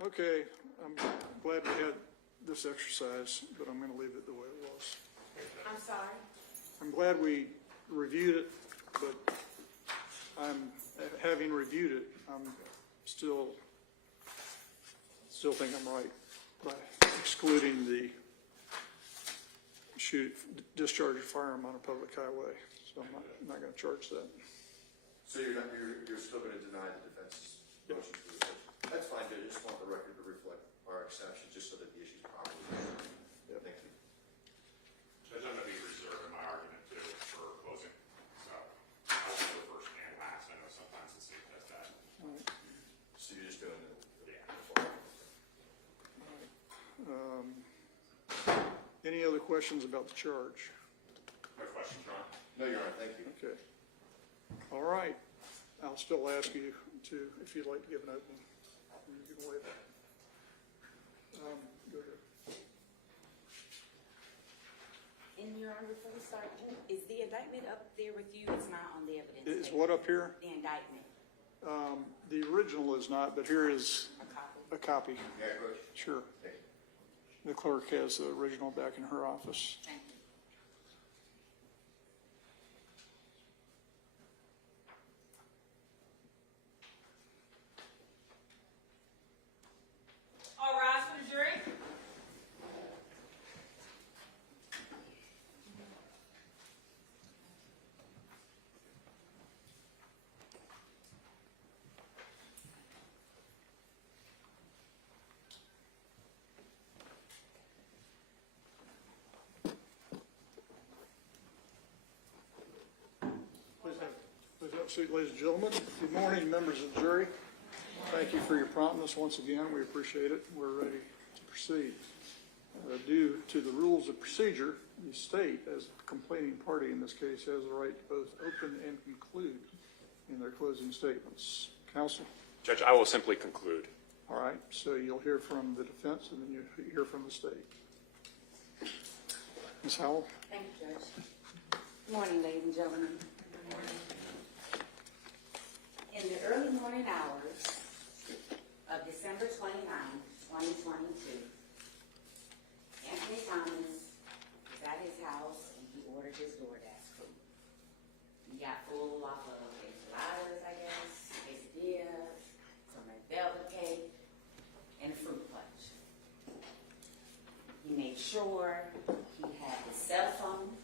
Okay, I'm glad we had this exercise, but I'm going to leave it the way it was. I'm sorry. I'm glad we reviewed it, but having reviewed it, I'm still think I'm right by excluding the discharge of firearm on a public highway. So I'm not going to charge that. So you're still going to deny the defense's motion to the judge? That's fine. I just want the record to reflect our exception, just so that the issue's properly resolved. Yep. Thank you. Judge, I'm going to be reserving my argument too for closing. So I'll go first and last. I know sometimes the state does that. All right. So you're just doing it? Yeah. Any other questions about the charge? No questions, Ron? No, Your Honor. Thank you. Okay. All right. I'll still ask you to, if you'd like to give an opening. You can waive that. Go ahead. And Your Honor, before we start, is the indictment up there with you? It's not on the evidence. Is table. what up here? The indictment. The original is not, but here is A copy. a copy. Yeah, Coach. Sure. Thank you. The clerk has the original back in her office. Thank you. All rise for the jury. Please have a seat, ladies and gentlemen. Good morning, members of the jury. Thank you for your promptness once again. We appreciate it. We're ready to proceed. Due to the rules of procedure, the state, as the complaining party in this case, has the right to both open and conclude in their closing statements. Counsel? Judge, I will simply conclude. All right, so you'll hear from the defense and then you hear from the state. Ms. Howell? Thank you, Judge. Good morning, ladies and gentlemen. In the early morning hours of December 29, 2022, Anthony Thomas was at his house and he ordered his DoorDash food. He got full off of enchiladas, I guess, quesadillas, some red velvet cake, and a fruit punch. He made sure he had his cell phone,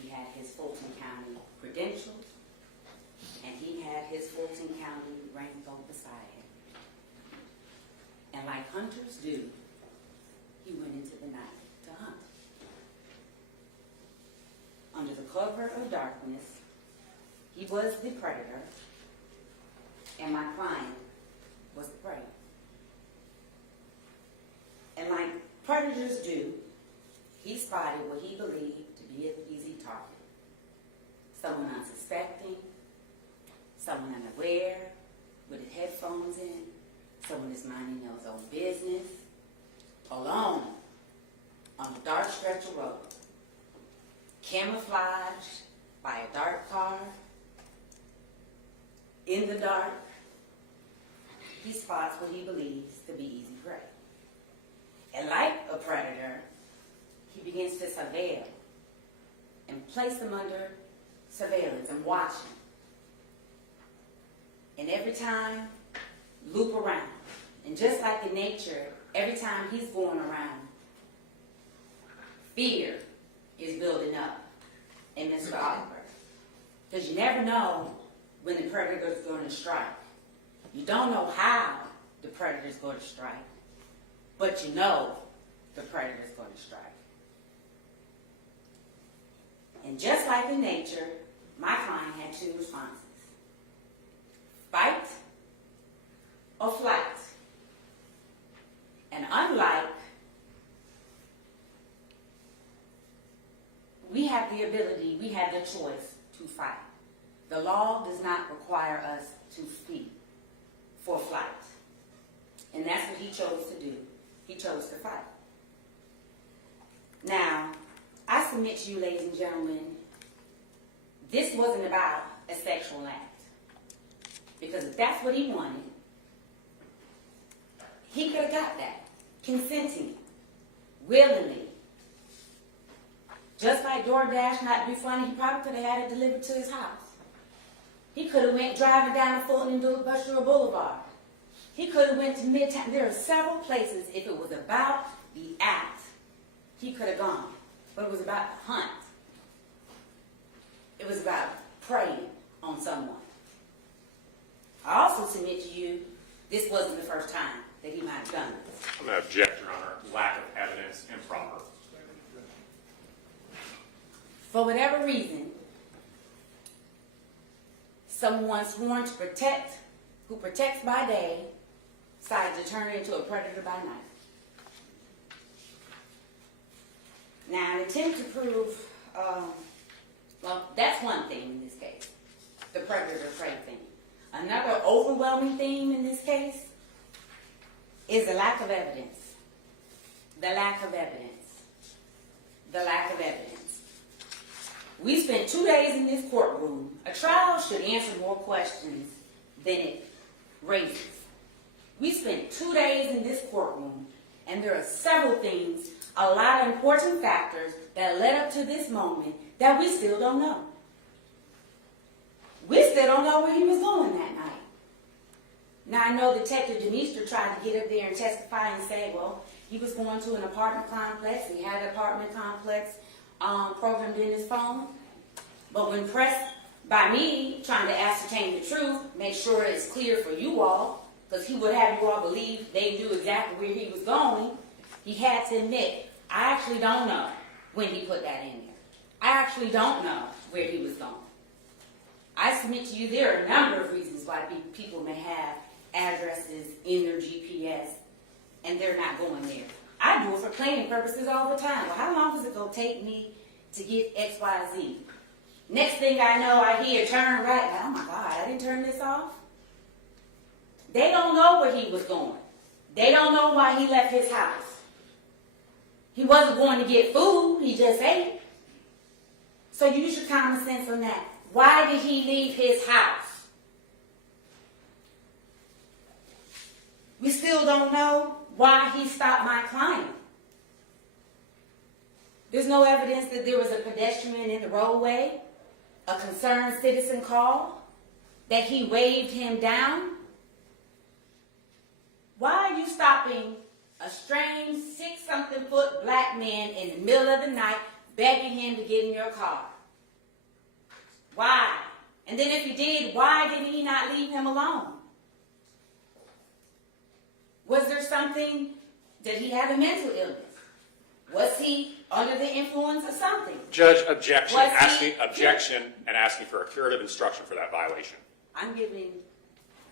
he had his Fulton County credentials, and he had his Fulton County raincoat beside him. And like hunters do, he went into the night to hunt. Under the cover of darkness, he was the predator, and my client was the prey. And like predators do, he spotted what he believed to be an easy target. Someone unsuspecting, someone unaware, with his headphones in, someone that's minding their own business, alone, on a dark stretch of road, camouflaged by a dark car, in the dark, he spots what he believes to be easy prey. And like a predator, he begins to surveil and place them under surveillance and watch him. And every time, loop around. And just like in nature, every time he's going around, fear is building up in Mr. Oliver. Because you never know when the predator is going to strike. You don't know how the predator is going to strike, but you know the predator is going to strike. And just like in nature, my client had two responses: fight or flight. And unlike, we have the ability, we have the choice to fight. The law does not require us to flee for flight. And that's what he chose to do. He chose to fight. Now, I submit to you, ladies and gentlemen, this wasn't about a sexual act. Because if that's what he wanted, He could have got that, consenting, willingly. Just like DoorDash, not to be funny, he probably could have had it delivered to his house. He could have went driving down to Fulton Boulevard. He could have went to Midtown. There are several places, if it was about the act, he could have gone. But it was about the hunt. It was about preying on someone. I also submit to you, this wasn't the first time that he might have done this. I'm going to object, Your Honor. Lack of evidence, improper. For whatever reason, someone sworn to protect, who protects by day, decided to turn into a predator by night. Now, an attempt to prove, well, that's one thing in this case, the predator-prey thing. Another overwhelming theme in this case is the lack of evidence. The lack of evidence. The lack of evidence. We spent 2 days in this courtroom. A trial should answer more questions than it raises. We spent 2 days in this courtroom, and there are several things, a lot of important factors that led up to this moment that we still don't know. We still don't know where he was going that night. Now, I know Detective Demeester tried to get up there and testify and say, well, he was going to an apartment complex. He had an apartment complex programmed in his phone. But when pressed by me trying to ascertain the truth, make sure it's clear for you all, because he would have you all believe they knew exactly where he was going, he had to admit, I actually don't know when he put that in there. I actually don't know where he was going. I submit to you there are a number of reasons why people may have addresses in their GPS and they're not going there. I do it for planning purposes all the time. Well, how long is it going to take me to get X, Y, Z? Next thing I know, I hear turn right. Oh my God, I didn't turn this off. They don't know where he was going. They don't know why he left his house. He wasn't going to get food, he just ate. So use your common sense on that. Why did he leave his house? We still don't know why he stopped my client. There's no evidence that there was a pedestrian in the roadway, a concerned citizen called, that he waved him down. Why are you stopping a strange 6-something-foot black man in the middle of the night begging him to get in your car? Why? And then if you did, why did he not leave him alone? Was there something, did he have a mental illness? Was he under the influence of something? Judge, objection. Objection and asking for a curative instruction for that violation. I'm giving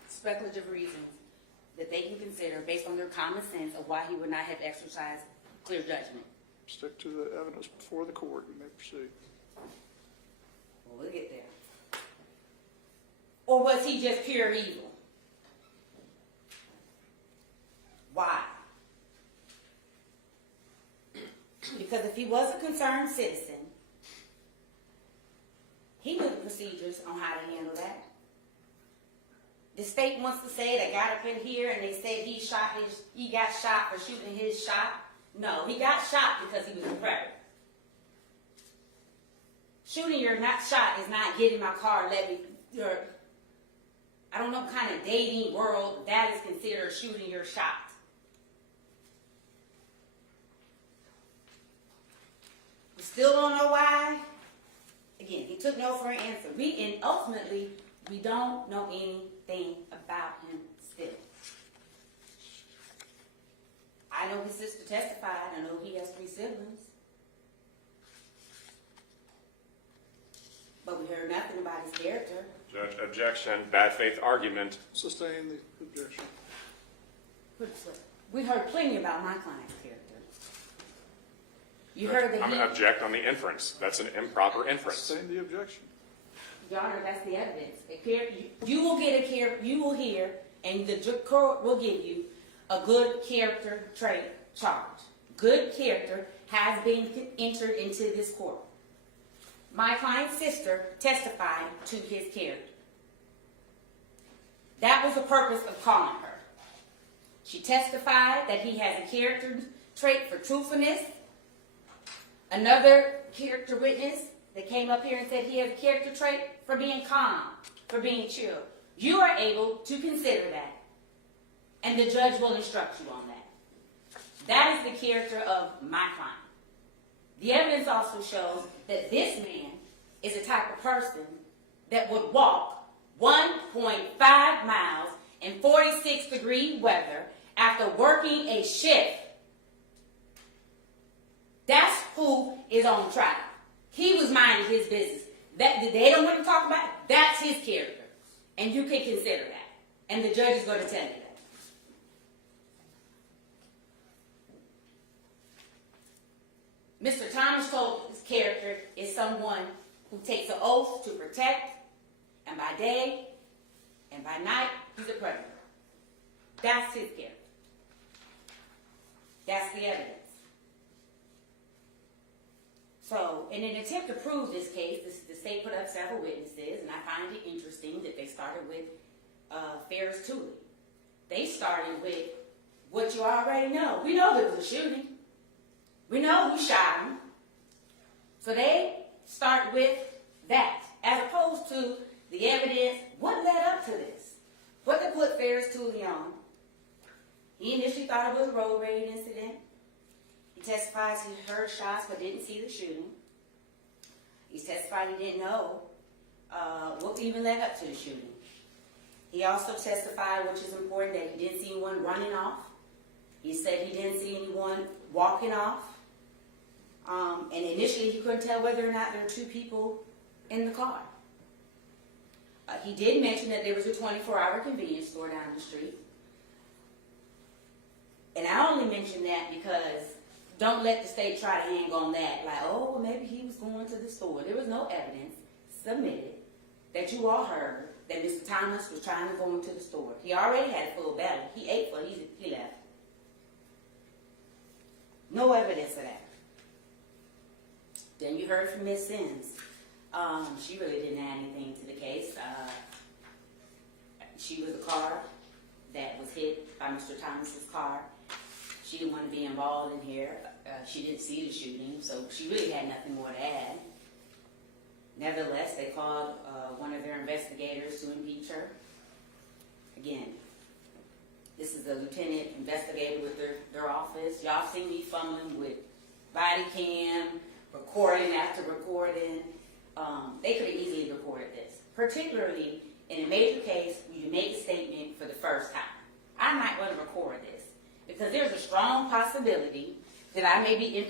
speculative reasons that they can consider based on their common sense of why he would not have exercised clear judgment. Stick to the evidence before the court. You may proceed. Well, we'll get there. Or was he just pure evil? Why? Because if he was a concerned citizen, he knew the procedures on how to handle that. The state wants to say they got up in here and they said he got shot for shooting his shot. No, he got shot because he was a predator. Shooting your shot is not getting my car, I don't know what kind of dating world that is considered shooting your shot. We still don't know why. Again, he took no for an answer. Ultimately, we don't know anything about him still. I know his sister testified. I know he has 3 siblings. But we heard nothing about his character. Judge, objection. Bad faith argument. Sustain the objection. We heard plenty about my client's character. You heard that I'm going to object on the inference. That's an improper inference. Sustain the objection. Your Honor, that's the evidence. You will hear, and the court will give you a good character trait charge. Good character has been entered into this court. My client's sister testified to his character. That was the purpose of calling her. She testified that he has a character trait for truthfulness. Another character witness that came up here and said he has a character trait for being calm, for being chill. You are able to consider that, and the judge will instruct you on that. That is the character of my client. The evidence also shows that this man is the type of person that would walk 1.5 miles in 46-degree weather after working a shift. That's who is on trial. He was minding his business. That they don't want to talk about it. That's his character. And you can consider that. And the judge is going to tell you that. Mr. Thomas told his character is someone who takes an oath to protect, and by day and by night, he's a predator. That's his character. That's the evidence. So, in an attempt to prove this case, the state put up several witnesses, and I find it interesting that they started with Ferris Tooley. They started with what you already know. We know there was a shooting. We know who shot him. So they start with that, as opposed to the evidence. What led up to this? What they put Ferris Tooley on? He initially thought it was a road rage incident. He testifies he heard shots but didn't see the shooting. He testified he didn't know what even led up to the shooting. He also testified, which is important, that he didn't see anyone running off. He said he didn't see anyone walking off. And initially he couldn't tell whether or not there were two people in the car. He did mention that there was a 24-hour convenience store down the street. And I only mention that because don't let the state try to hang on that, like, oh, well, maybe he was going to the store. There was no evidence submitted that you all heard that Mr. Thomas was trying to go into the store. He already had a full belly. He ate full. He left. No evidence of that. Then you heard from Ms. Sims. She really didn't add anything to the case. She was a car that was hit by Mr. Thomas's car. She didn't want to be involved in here. She didn't see the shooting, so she really had nothing more to add. Nevertheless, they called one of their investigators to impeach her. Again, this is a lieutenant investigator with their office. Y'all see me fumbling with body cam, recording after recording. They could have easily recorded this, particularly in a major case where you make a statement for the first time. I might want to record this because there's a strong possibility that I may be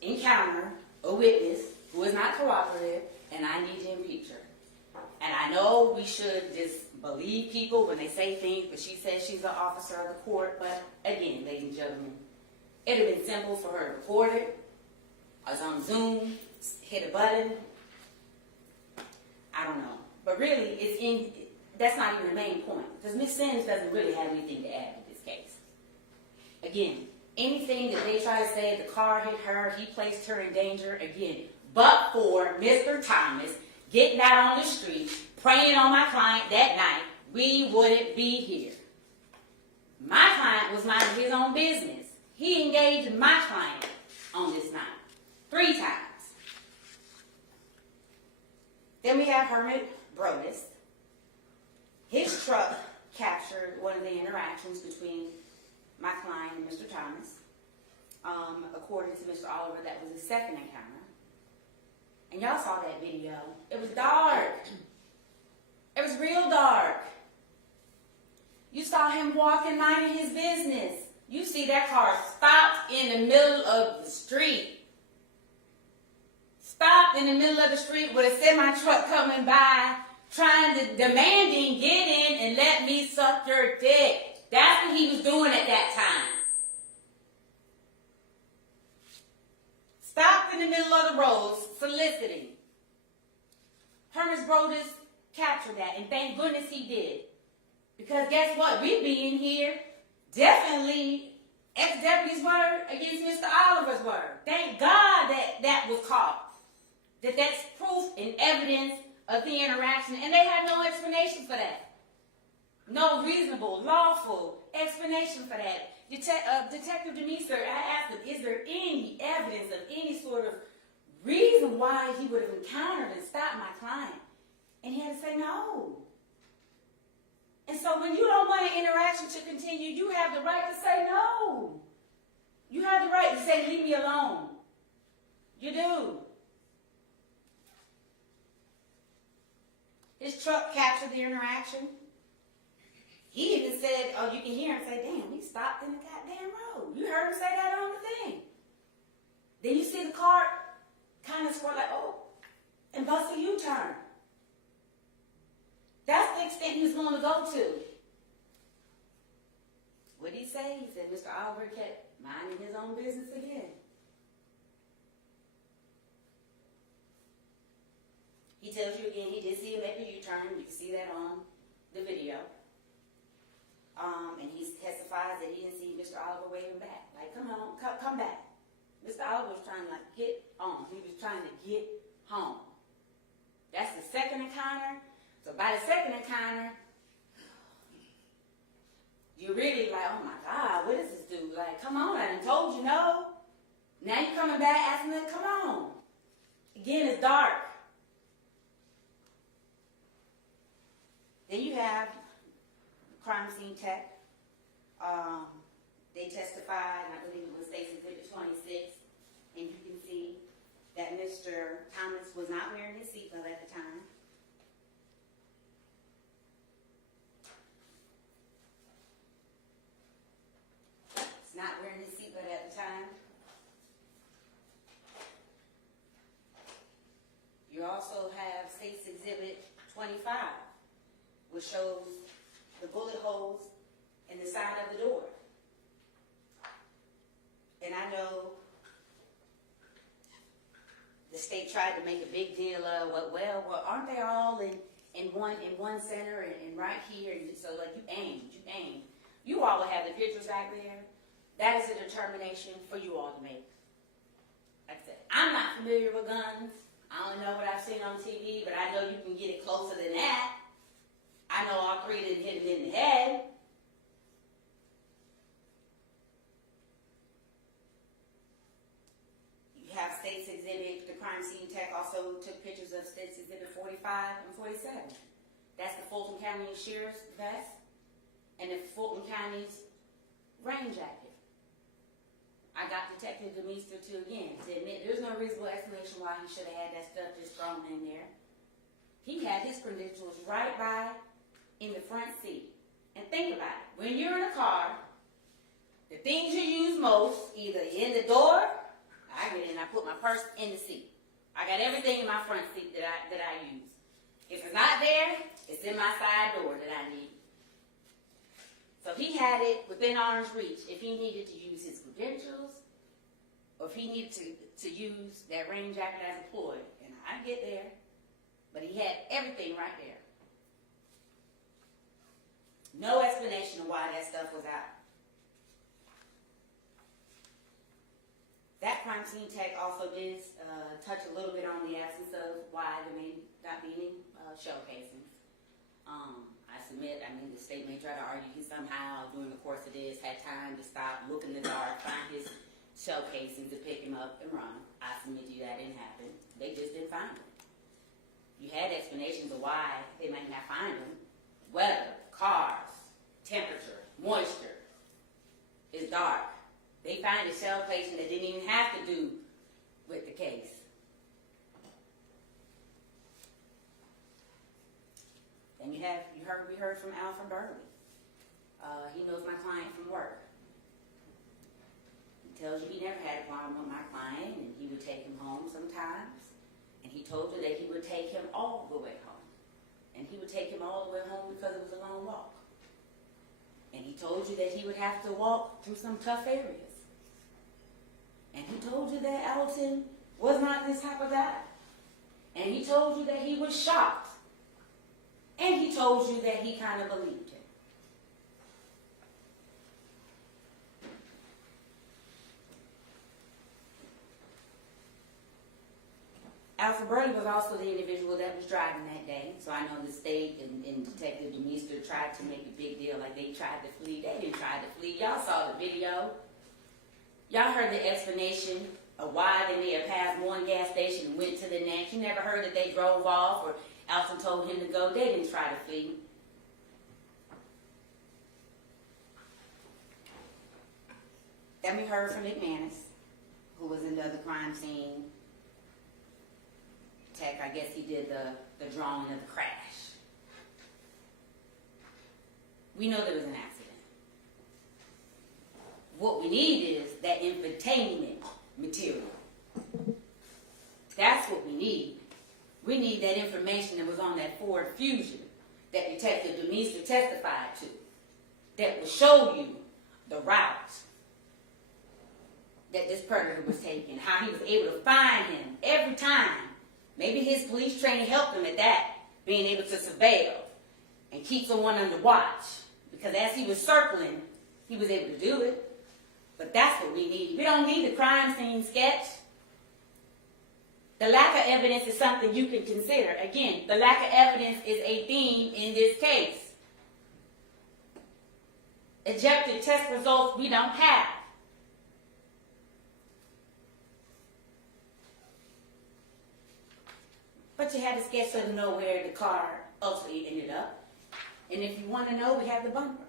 encounter a witness who is not cooperative, and I need to impeach her. And I know we should just believe people when they say things, but she says she's an officer of the court. But again, ladies and gentlemen, it would have been simple for her to record it. I was on Zoom, hit a button. I don't know. But really, that's not even the main point, because Ms. Sims doesn't really have anything to add to this case. Again, anything that they try to say, the car hit her, he placed her in danger, again, but for Mr. Thomas getting out on the street, preying on my client that night, we wouldn't be here. My client was minding his own business. He engaged my client on this night 3 times. Then we have Hermit Brodus. His truck captured one of the interactions between my client and Mr. Thomas. According to Mr. Oliver, that was his second encounter. And y'all saw that video. It was dark. It was real dark. You saw him walking, minding his business. You see that car stopped in the middle of the street. Stopped in the middle of the street with a semi-truck coming by, demanding, get in and let me suck your dick. That's what he was doing at that time. Stopped in the middle of the road, soliciting. Hermes Brodus captured that, and thank goodness he did. Because guess what? We being here, definitely ex-deputy's word against Mr. Oliver's word. Thank God that was caught. That's proof and evidence of the interaction, and they had no explanation for that. No reasonable, lawful explanation for that. Detective Denise, I asked him, is there any evidence of any sort of reason why he would have encountered and stopped my client? And he had to say no. And so when you don't want an interaction to continue, you have the right to say no. You have the right to say, leave me alone. You do. His truck captured the interaction. He even said, oh, you can hear him say, damn, he stopped in the goddamn road. You heard him say that on the thing. Then you see the car kind of squirt like, oh, and bust a U-turn. That's the extent he was going to go to. What did he say? He said Mr. Oliver kept minding his own business again. He tells you again he did see him make a U-turn. You can see that on the video. And he testifies that he didn't see Mr. Oliver waving back. Like, come on, come back. Mr. Oliver was trying to get on. He was trying to get home. That's the second encounter. So by the second encounter, you're really like, oh my God, what is this dude? Like, come on, I done told you no. Now you're coming back asking them, come on. Again, it's dark. Then you have crime scene tech. They testified, and I believe it was State's Exhibit 26, and you can see that Mr. Thomas was not wearing his seatbelt at the time. He's not wearing his seatbelt at the time. You also have State's Exhibit 25, which shows the bullet holes in the side of the door. And I know the state tried to make a big deal of, well, aren't they all in one center and right here? And so like you aim. You all will have the pictures back there. That is a determination for you all to make. Like I said, I'm not familiar with guns. I only know what I've seen on TV, but I know you can get it closer than that. I know all three didn't hit him in the head. You have State's Exhibit, the crime scene tech also took pictures of State's Exhibit 45 and 47. That's the Fulton County Sheriff's vest and the Fulton County's rain jacket. I got Detective Demeester to admit there's no reasonable explanation why he should have had that stuff just thrown in there. He had his credentials right by in the front seat. And think about it. When you're in a car, the things you use most, either in the door, I get in, I put my purse in the seat. I got everything in my front seat that I use. If it's not there, it's in my side door that I need. So he had it within arm's reach if he needed to use his credentials or if he needed to use that rain jacket as a ploy. And I get there, but he had everything right there. No explanation of why that stuff was out. That crime scene tech also did touch a little bit on the absence of why there may not be any shell casings. I submit, the state may try to argue he somehow, during the course of this, had time to stop, look in the dark, find his shell casings to pick him up and run. I submit to you that didn't happen. They just didn't find him. You had explanations of why they might not find him. Weather, cars, temperature, moisture. It's dark. They find a shell casing that didn't even have to do with the case. Then we heard from Al from Burley. He knows my client from work. He tells you he never had a problem with my client, and he would take him home sometimes. And he told you that he would take him all the way home. And he would take him all the way home because it was a long walk. And he told you that he would have to walk through some tough areas. And he told you that Alton was not this type of guy. And he told you that he was shocked. And he told you that he kind of believed him. Alfred Burley was also the individual that was driving that day. So I know the state and Detective Demeester tried to make a big deal like they tried to flee. They didn't try to flee. Y'all saw the video. Y'all heard the explanation of why they may have passed one gas station and went to the next. You never heard that they drove off or Alton told him to go. They didn't try to flee. Then we heard from McManus, who was in the other crime scene. Tech, I guess he did the drawing of the crash. We know there was an accident. What we need is that infotainment material. That's what we need. We need that information that was on that Ford Fusion that Detective Demeester testified to, that will show you the route that this predator was taking, how he was able to find him every time. Maybe his police training helped him at that, being able to surveil and keep someone under watch. Because as he was circling, he was able to do it. But that's what we need. We don't need the crime scene sketch. The lack of evidence is something you can consider. Again, the lack of evidence is a theme in this case. Objective test results we don't have. But you had a sketch so to know where the car ultimately ended up. And if you want to know, we have the bumper.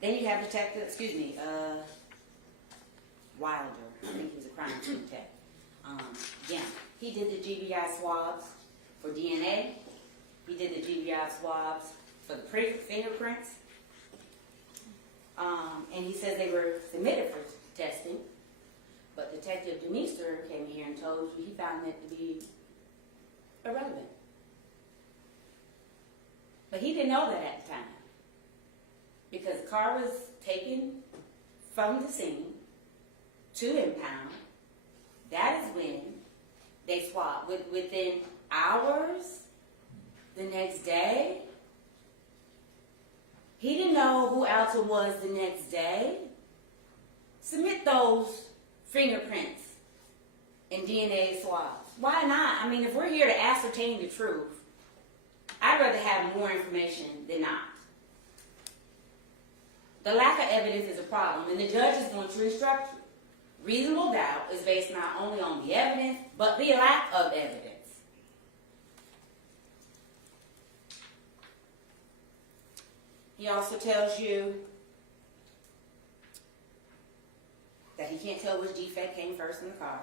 Then you have Detective, Wilder. I think he was a crime scene tech. Again, he did the GBI swabs for DNA. He did the GBI swabs for the fingerprints. And he says they were submitted for testing. But Detective Demeester came here and told you he found that to be irrelevant. But he didn't know that at the time. Because the car was taken from the scene to impound. That is when they swapped. Within hours, the next day. He didn't know who Alton was the next day. Submit those fingerprints and DNA swabs. Why not? I mean, if we're here to ascertain the truth, I'd rather have more information than not. The lack of evidence is a problem, and the judge is going to instruct you. Reasonable doubt is based not only on the evidence, but the lack of evidence. He also tells you that he can't tell which defect came first in the car.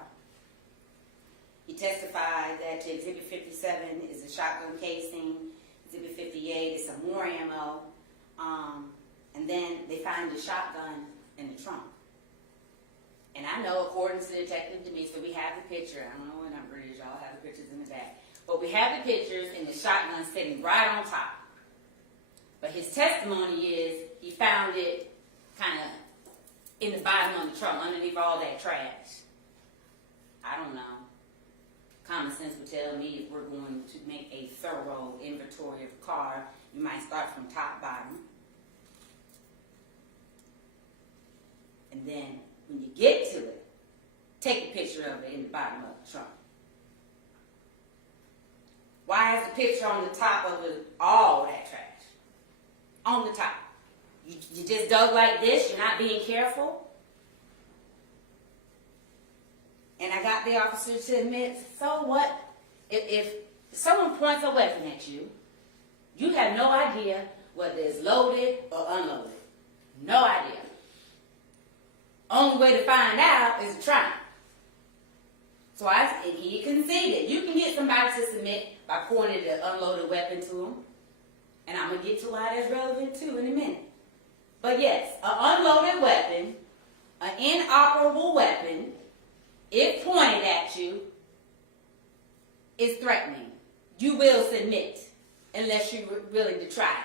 He testified that Exhibit 57 is a shotgun casing, Exhibit 58 is some more ammo, and then they find the shotgun in the trunk. And I know, according to Detective Demeester, we have the picture. I don't know what number it is. Y'all have the pictures in the back. But we have the pictures and the shotgun sitting right on top. But his testimony is he found it kind of in the bottom of the trunk, underneath all that trash. I don't know. Common sense would tell me if we're going to make a thorough inventory of the car, you might start from top, bottom. And then when you get to it, take a picture of it in the bottom of the trunk. Why is the picture on the top of all that trash? On the top. You just dug like this, you're not being careful. And I got the officer to admit, so what? If someone points a weapon at you, you have no idea whether it's loaded or unloaded. No idea. Only way to find out is to try. So and he conceded. You can get somebody to submit by pointing the unloaded weapon to them. And I'm going to get to why that's relevant too in a minute. But yes, an unloaded weapon, an inoperable weapon, if pointed at you, is threatening. You will submit unless you're willing to try.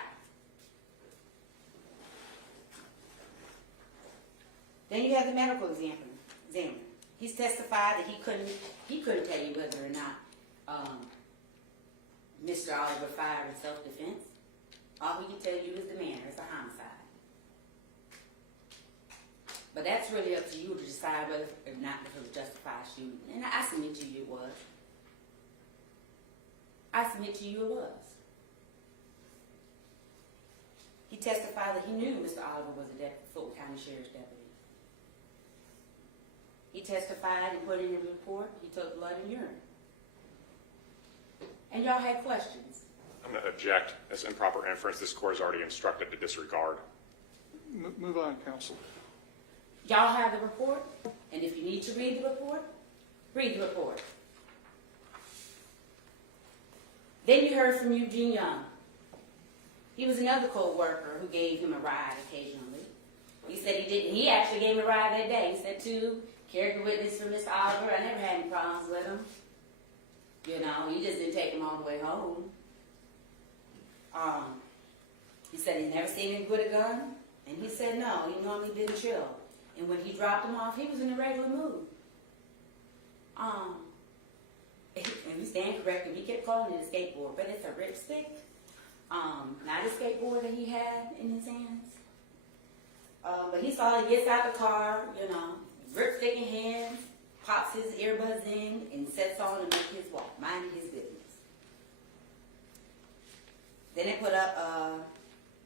Then you have the medical examiner. He's testified that he couldn't tell you whether or not Mr. Oliver fired in self-defense. All he can tell you is the manner. It's a homicide. But that's really up to you to decide whether or not it was justified shooting. And I submit to you it was. I submit to you it was. He testified that he knew Mr. Oliver was a Fulton County Sheriff's deputy. He testified and put in the report, he took blood and urine. And y'all had questions. I'm going to object. As improper inference, this court is already instructed to disregard. Move on, counsel. Y'all have the report, and if you need to read the report, read the report. Then you heard from Eugene Young. He was another co-worker who gave him a ride occasionally. He said he didn't. He actually gave him a ride that day. He said, too, character witness for Mr. Oliver. I never had any problems with him. You know, he just didn't take him all the way home. He said he's never seen him with a gun. And he said no, he normally didn't chill. And when he dropped him off, he was in a regular mood. And we stand corrected, we kept calling it a skateboard, but it's a ripstick. Not a skateboard that he had in his hands. But he saw he gets out the car, you know, ripstick in hand, pops his earbuds in, and sets on and make his walk, minding his business. Then they put up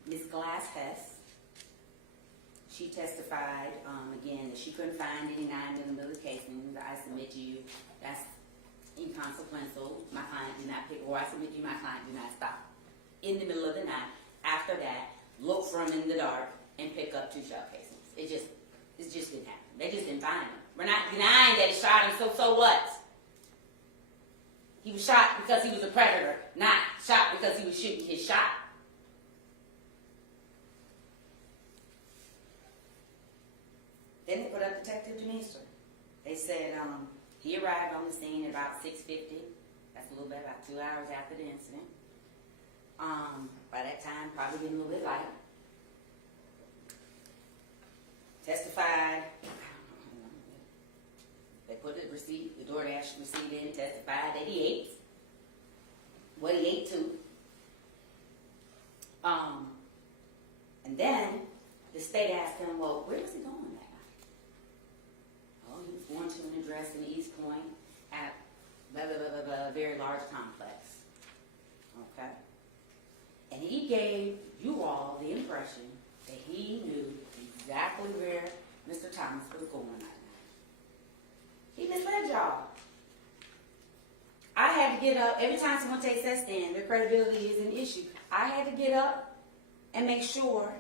Miss Glass Hess. She testified, again, that she couldn't find any 9mm casings. I submit to you, that's inconsequential. My client did not pick, or I submit to you, my client did not stop in the middle of the night. After that, look for him in the dark and pick up 2 shell casings. It just didn't happen. They just didn't find him. We're not denying that he shot him, so what? He was shot because he was a predator, not shot because he was shooting his shot. Then they put up Detective Demeester. They said he arrived on the scene at about 6:50. That's a little bit, about 2 hours after the incident. By that time, probably getting a little bit light. Testified. They put the receipt, the DoorDash receipt in, testified that he ate what he ate too. And then the state asked him, well, where was he going that night? Oh, he was going to an address in East Point at blah, blah, blah, blah, blah, a very large complex. Okay? And he gave you all the impression that he knew exactly where Mr. Thomas was going that night. He misled y'all. I had to get up. Every time someone takes that stand, their credibility is an issue. I had to get up and make sure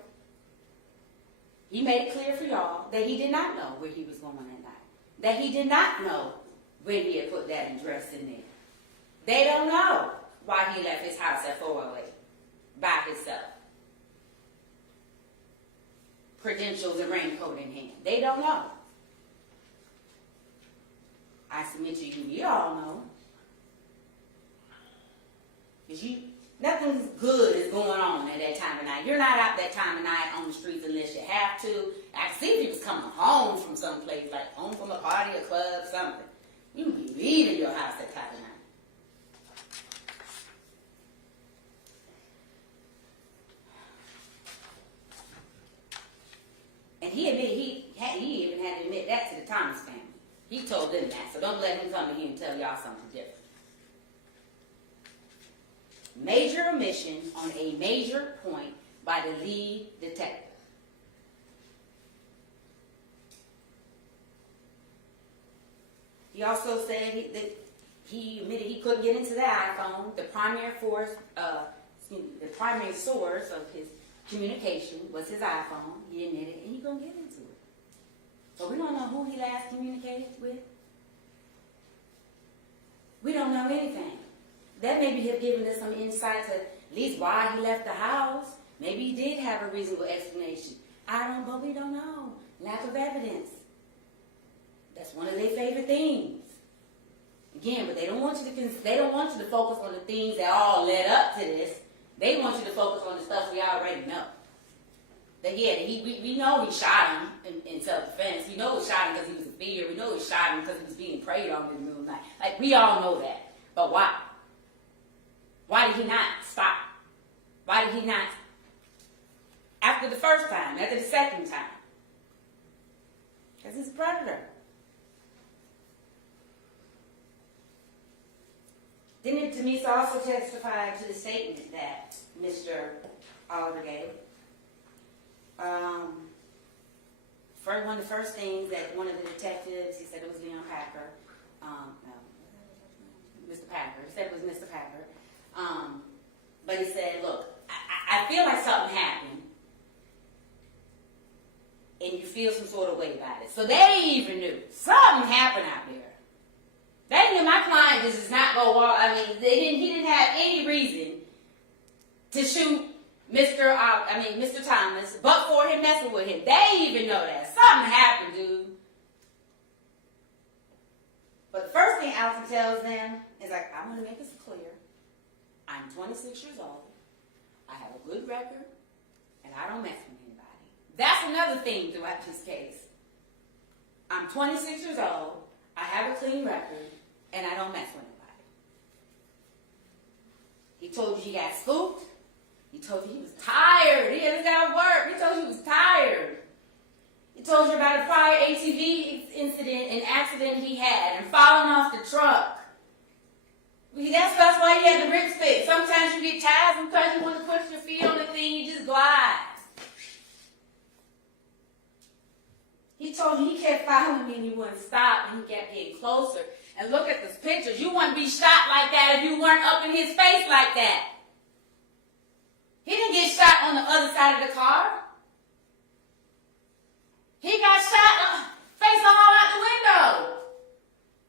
he made it clear for y'all that he did not know where he was going that night. That he did not know where he had put that address in there. They don't know why he left his house at 408 by himself. Credentials and raincoat in hand. They don't know. I submit to you, you all know. Because nothing good is going on at that time of night. You're not out that time of night on the streets unless you have to. I can see if you was coming home from someplace, like home from a party, a club, something. You can be leaving your house that time of night. And he admitted, he even had to admit that to the Thomas family. He told them that, so don't let him come in here and tell y'all something different. Major omission on a major point by the lead detective. He also said that he admitted he couldn't get into the iPhone. The primary source of his communication was his iPhone. He admitted, and he couldn't get into it. So we don't know who he last communicated with. We don't know anything. That maybe have given us some insight to at least why he left the house. Maybe he did have a reasonable explanation. But we don't know. Lack of evidence. That's one of their favorite things. Again, but they don't want you to focus on the things that all led up to this. They want you to focus on the stuff we already know. That we know he shot him in self-defense. We know he shot him because he was in fear. We know he shot him because he was being preyed on in the middle of the night. Like, we all know that. But why? Why did he not stop? Why did he not? After the first time, after the second time. Because he's a predator. Then Denise also testified to the statement that Mr. Oliver gave. One of the first things that one of the detectives, he said it was Leon Packer, Mr. Packer, he said it was Mr. Packer, but he said, look, I feel like something happened, and you feel some sort of way about it. So they even knew something happened out there. They knew my client just does not go walk. I mean, he didn't have any reason to shoot Mr. Thomas, but for him messing with him. They even know that. Something happened, dude. But the first thing Alton tells them is like, I'm going to make this clear. I'm 26 years old. I have a good record, and I don't mess with anybody. That's another thing throughout this case. I'm 26 years old. I have a clean record, and I don't mess with anybody. He told you he got spooked. He told you he was tired. He just got to work. He told you he was tired. He told you about a prior ATV incident, an accident he had, and falling off the truck. That's why he had the ribs fixed. Sometimes you get tired. Sometimes you want to push your feet on the thing. You just glide. He told me he kept following me and he wouldn't stop, and he kept getting closer. And look at those pictures. You wouldn't be shot like that if you weren't up in his face like that. He didn't get shot on the other side of the car. He got shot face all out the window.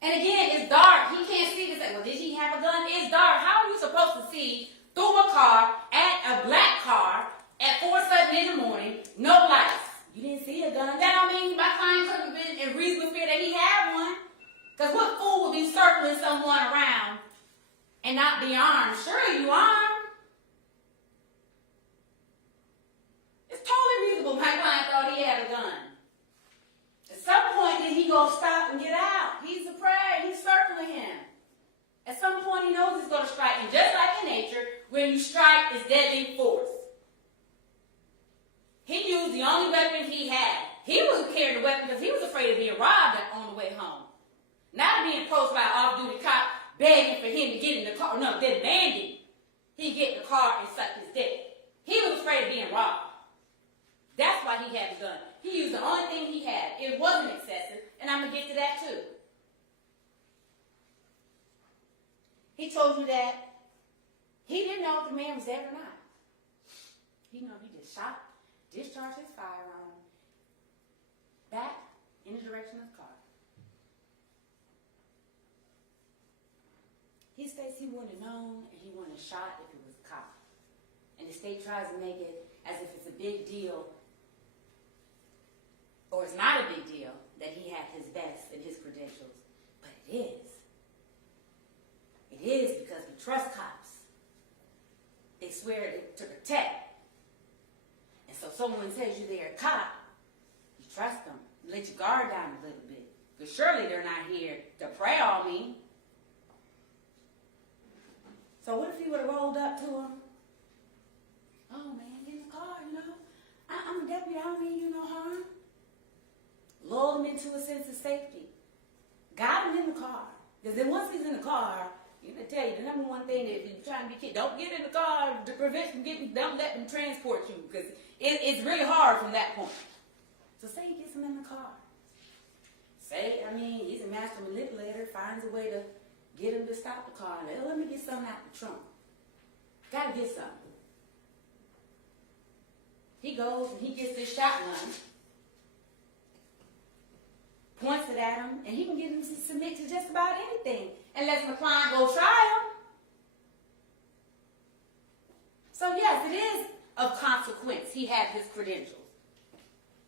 And again, it's dark. He can't see this. Well, did he have a gun? It's dark. How are you supposed to see through a car, at a black car, at 4:30 in the morning, no lights? You didn't see a gun. That don't mean my client couldn't have been in reasonable fear that he had one. Because what fool would be circling someone around and not be armed? Sure, you armed. It's totally reasonable my client thought he had a gun. At some point, did he go stop and get out? He's a prey. He's circling him. At some point, he knows he's going to strike. And just like in nature, when you strike, it's deadly force. He used the only weapon he had. He wasn't carrying the weapon because he was afraid of being robbed on the way home. Not being approached by an off-duty cop begging for him to get in the car. No, demanding he get in the car and suck his dick. He was afraid of being robbed. That's why he had the gun. He used the only thing he had. It wasn't excessive, and I'm going to get to that too. He told you that he didn't know if the man was there or not. He knew he just discharged his firearm back in the direction of the car. He states he wouldn't have known and he wouldn't have shot if it was a cop. And the state tries to make it as if it's a big deal, or it's not a big deal, that he had his vest and his credentials. But it is. It is because we trust cops. They swear to protect. And so someone tells you they're a cop, you trust them. You let your guard down a little bit. Because surely they're not here to prey on me. So what if he would have rolled up to him? Oh man, get in the car, you know. I'm a deputy, I don't mean you no harm. Lulled him into a sense of safety. Got him in the car. Because then once he's in the car, you can tell you the number one thing that if you're trying to be kid, don't get in the car to prevent from don't let them transport you. Because it's really hard from that point. So say he gets him in the car. He's a master manipulator, finds a way to get him to stop the car. Let me get something out the trunk. Gotta get something. He goes and he gets this shotgun, points it at him, and he can get him to submit to just about anything unless my client go try him. So yes, it is of consequence he had his credentials.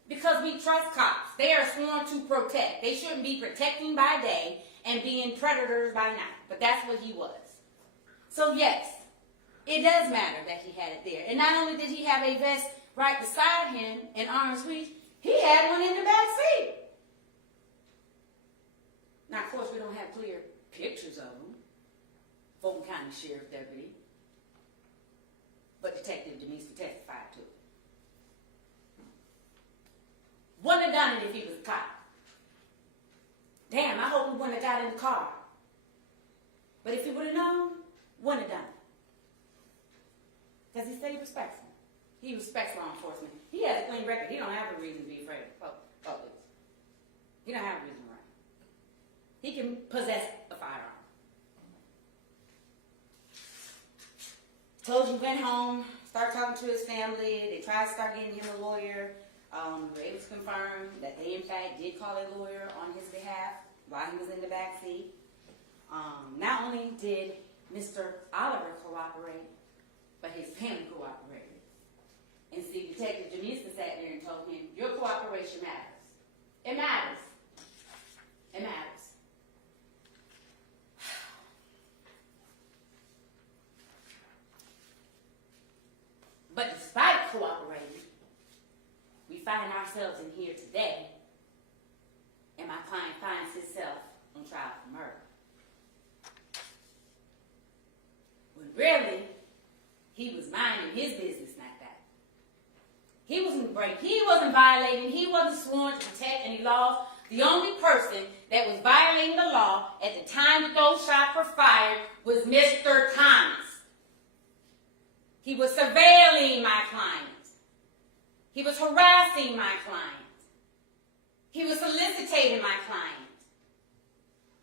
Because we trust cops. They are sworn to protect. They shouldn't be protecting by day and being predators by night. But that's what he was. So yes, it does matter that he had it there. And not only did he have a vest right beside him in arm's reach, he had one in the back seat. Now, of course, we don't have clear pictures of him. Fulton County Sheriff Deputy. But Detective Denise testified to it. Wouldn't have done it if he was a cop. got in the car. But if he would have known, wouldn't have done it. Because he stayed respectful. He respects law enforcement. He has a clean record. He don't have a reason to be afraid of public. He don't have a reason to run. He can possess a firearm. Told you, went home, started talking to his family. They tried to start getting him a lawyer. It was confirmed that they, in fact, did call a lawyer on his behalf while he was in the back seat. Not only did Mr. Oliver cooperate, but his family cooperated. And see, Detective Jamisa sat there and told him, your cooperation matters. It matters. It matters. But despite cooperating, we find ourselves in here today, and my client finds himself on trial for murder. When really, he was minding his business like that. He wasn't breaking, he wasn't violating, he wasn't sworn to protect any laws. The only person that was violating the law at the time that those shots were fired was Mr. Thomas. He was surveilling my client. He was harassing my client. He was soliciting my client.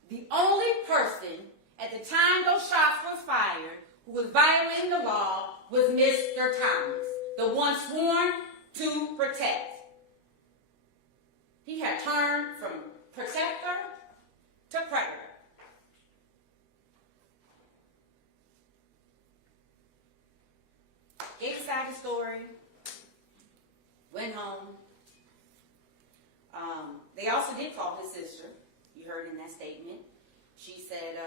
The only person at the time those shots were fired who was violating the law was Mr. Thomas, the one sworn to protect. He had turned from protector to predator. Gave his side of the story, went home. They also did call his sister. You heard in that statement. She said,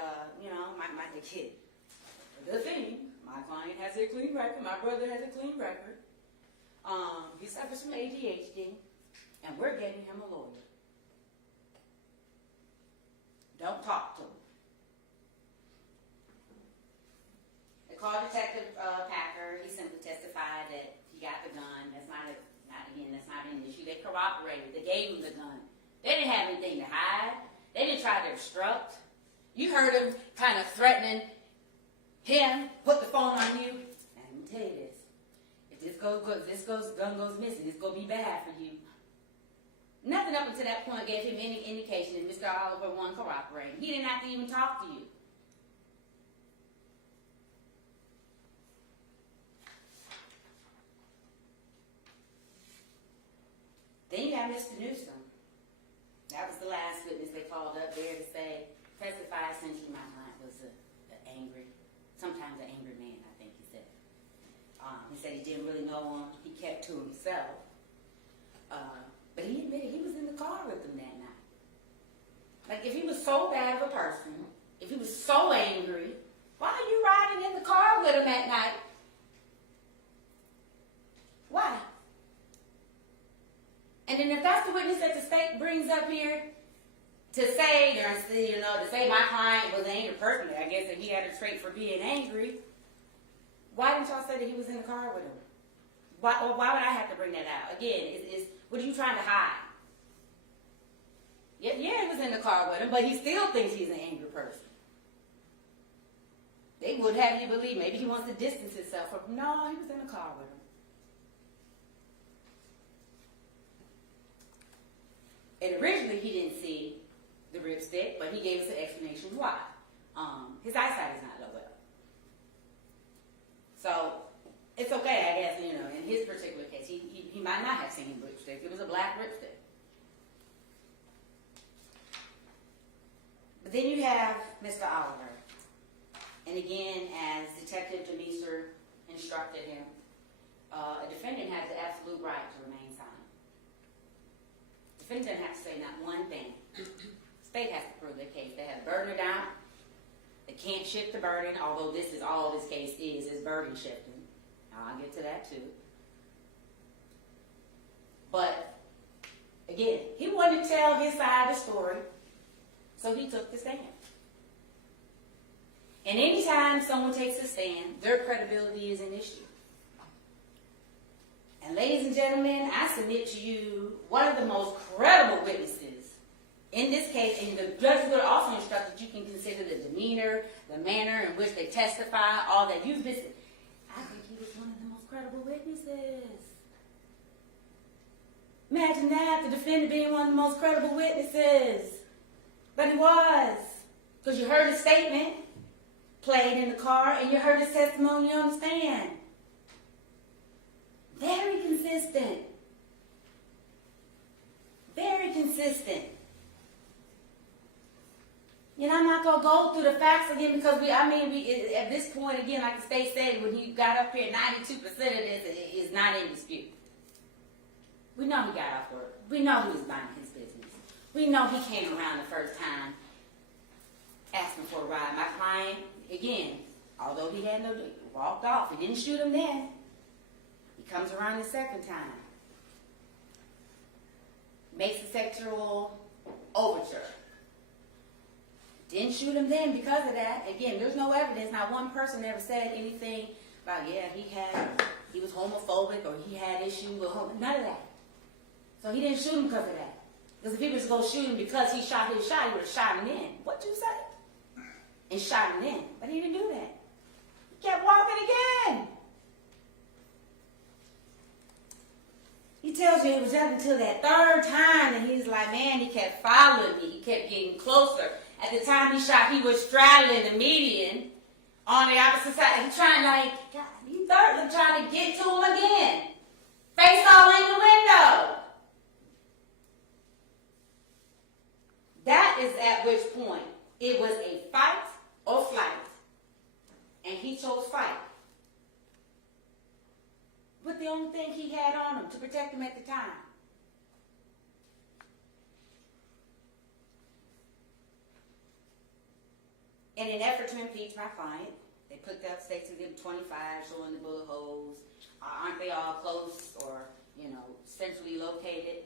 my kid. The thing, my client has a clean record. My brother has a clean record. He suffers from ADHD, and we're getting him a lawyer. Don't talk to him. They called Detective Packer. He simply testified that he got the gun. That's not an issue. They corroborated. They gave him the gun. They didn't have anything to hide. They didn't try to obstruct. You heard him kind of threatening him, put the phone on you. And let me tell you this. If gun goes missing, it's going to be bad for you. Nothing up until that point gave him any indication that Mr. Oliver wasn't cooperating. He didn't have to even talk to you. Then you have Mr. Newsom. That was the last witness they called up there to testify essentially my client was an angry, sometimes an angry man, I think he said. He said he didn't really know him. He kept to himself. But he admitted he was in the car with him that night. Like, if he was so bad of a person, if he was so angry, why are you riding in the car with him at night? Why? And then if that's the witness that the state brings up here to say, to say my client was an angry person, I guess that he had a trait for being angry, why didn't y'all say that he was in the car with him? Why would I have to bring that out? Again, what are you trying to hide? Yeah, he was in the car with him, but he still thinks he's an angry person. They would have you believe maybe he wants to distance himself from, no, he was in the car with him. And originally he didn't see the ripstick, but he gave us an explanation why. His eyesight is not that well. So it's okay, I guess, in his particular case, he might not have seen ripstick. It was a black ripstick. But then you have Mr. Oliver. And again, as Detective Demeester instructed him, a defendant has the absolute right to remain silent. The defendant doesn't have to say not one thing. The state has to prove their case. They have burden or doubt. They can't shift the burden, although this is all this case is burden shifting. I'll get to that too. But, again, he wanted to tell his side of the story, so he took the stand. And anytime someone takes a stand, their credibility is an issue. And ladies and gentlemen, I submit to you one of the most credible witnesses in this case, and the judge would also instruct that you can consider the demeanor, the manner in which they testify, all that. You've been, I think he was one of the most credible witnesses. Imagine that, the defendant being one of the most credible witnesses. But he was. Because you heard his statement played in the car, and you heard his testimony on the stand. Very consistent. Very consistent. You know, I'm not going to go through the facts again because at this point, again, like the state said, when he got up here, 92% of this is not in dispute. We know he got off work. We know he was minding his business. We know he came around the first time asking for a ride. My client, again, although he had walked off, he didn't shoot him then. He comes around the second time. Makes a sexual overture. Didn't shoot him then because of that. Again, there's no evidence. Not one person ever said anything about, he was homophobic or he had issues with none of that. So he didn't shoot him because of that. Because if he was going to shoot him because he shot his shot, he would have shot him in. What'd you say? And shot him in. But he didn't do that. He kept walking again. He tells you it was up until that third time and he's like, man, he kept following me. He kept getting closer. At the time he shot, he was straddling the median on the opposite side. He's trying he thirdly trying to get to him again. Face all in the window. That is at which point it was a fight or flight. And he chose fight. But the only thing he had on him to protect him at the time. In an effort to impeach my client, they put up states and give him 25, showing the bullet holes. Aren't they all close or, centrally located?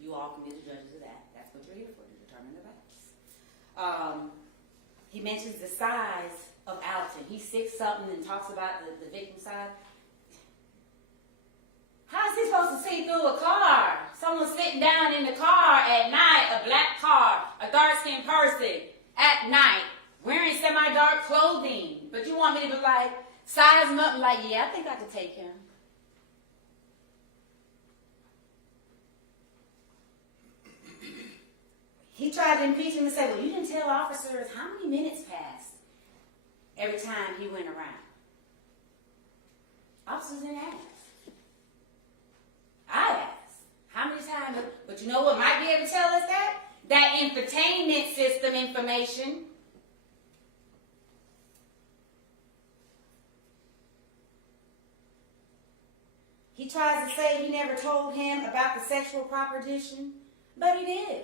You all can be the judges of that. That's what you're here for, to determine the facts. He mentions the size of Alton. He's 6-something and talks about the victim's size. How is he supposed to see through a car? Someone sitting down in the car at night, a black car, a dark-skinned person at night, wearing semi-dark clothing. But you want me to be like, size him up and like, yeah, I think I could take him. He tried to impeach him and say, well, you didn't tell officers how many minutes passed every time he went around. Officers didn't ask. I asked. How many times? But you know what might be able to tell us that? That infotainment system information. He tries to say he never told him about the sexual proposition, but he did.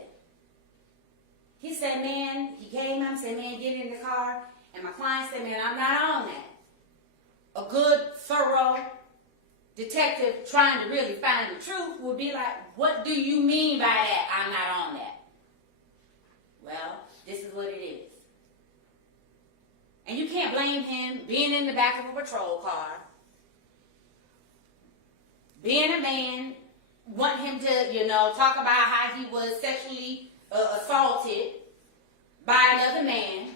He said, man, he came up and said, man, get in the car. And my client said, man, I'm not on that. A good, thorough detective trying to really find the truth would be like, what do you mean by that? I'm not on that. Well, this is what it is. And you can't blame him being in the back of a patrol car, being a man, want him to, talk about how he was sexually assaulted by another man.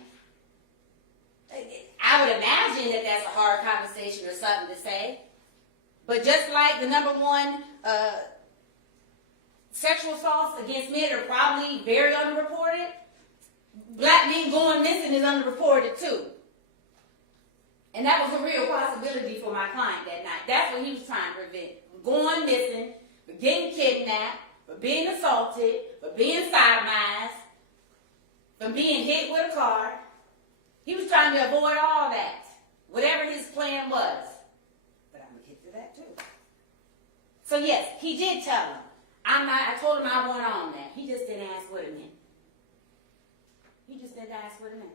I would imagine that that's a hard conversation or something to say. But just like the number one sexual assaults against men are probably very underreported, black men going missing is underreported too. And that was a real possibility for my client that night. That's what he was trying to prevent. Going missing, for getting kidnapped, for being assaulted, for being sodomized, from being hit with a car. He was trying to avoid all that, whatever his plan was. But I'm going to get to that too. So yes, he did tell him. I told him I wasn't on that. He just didn't ask what it meant. He just didn't ask what it meant.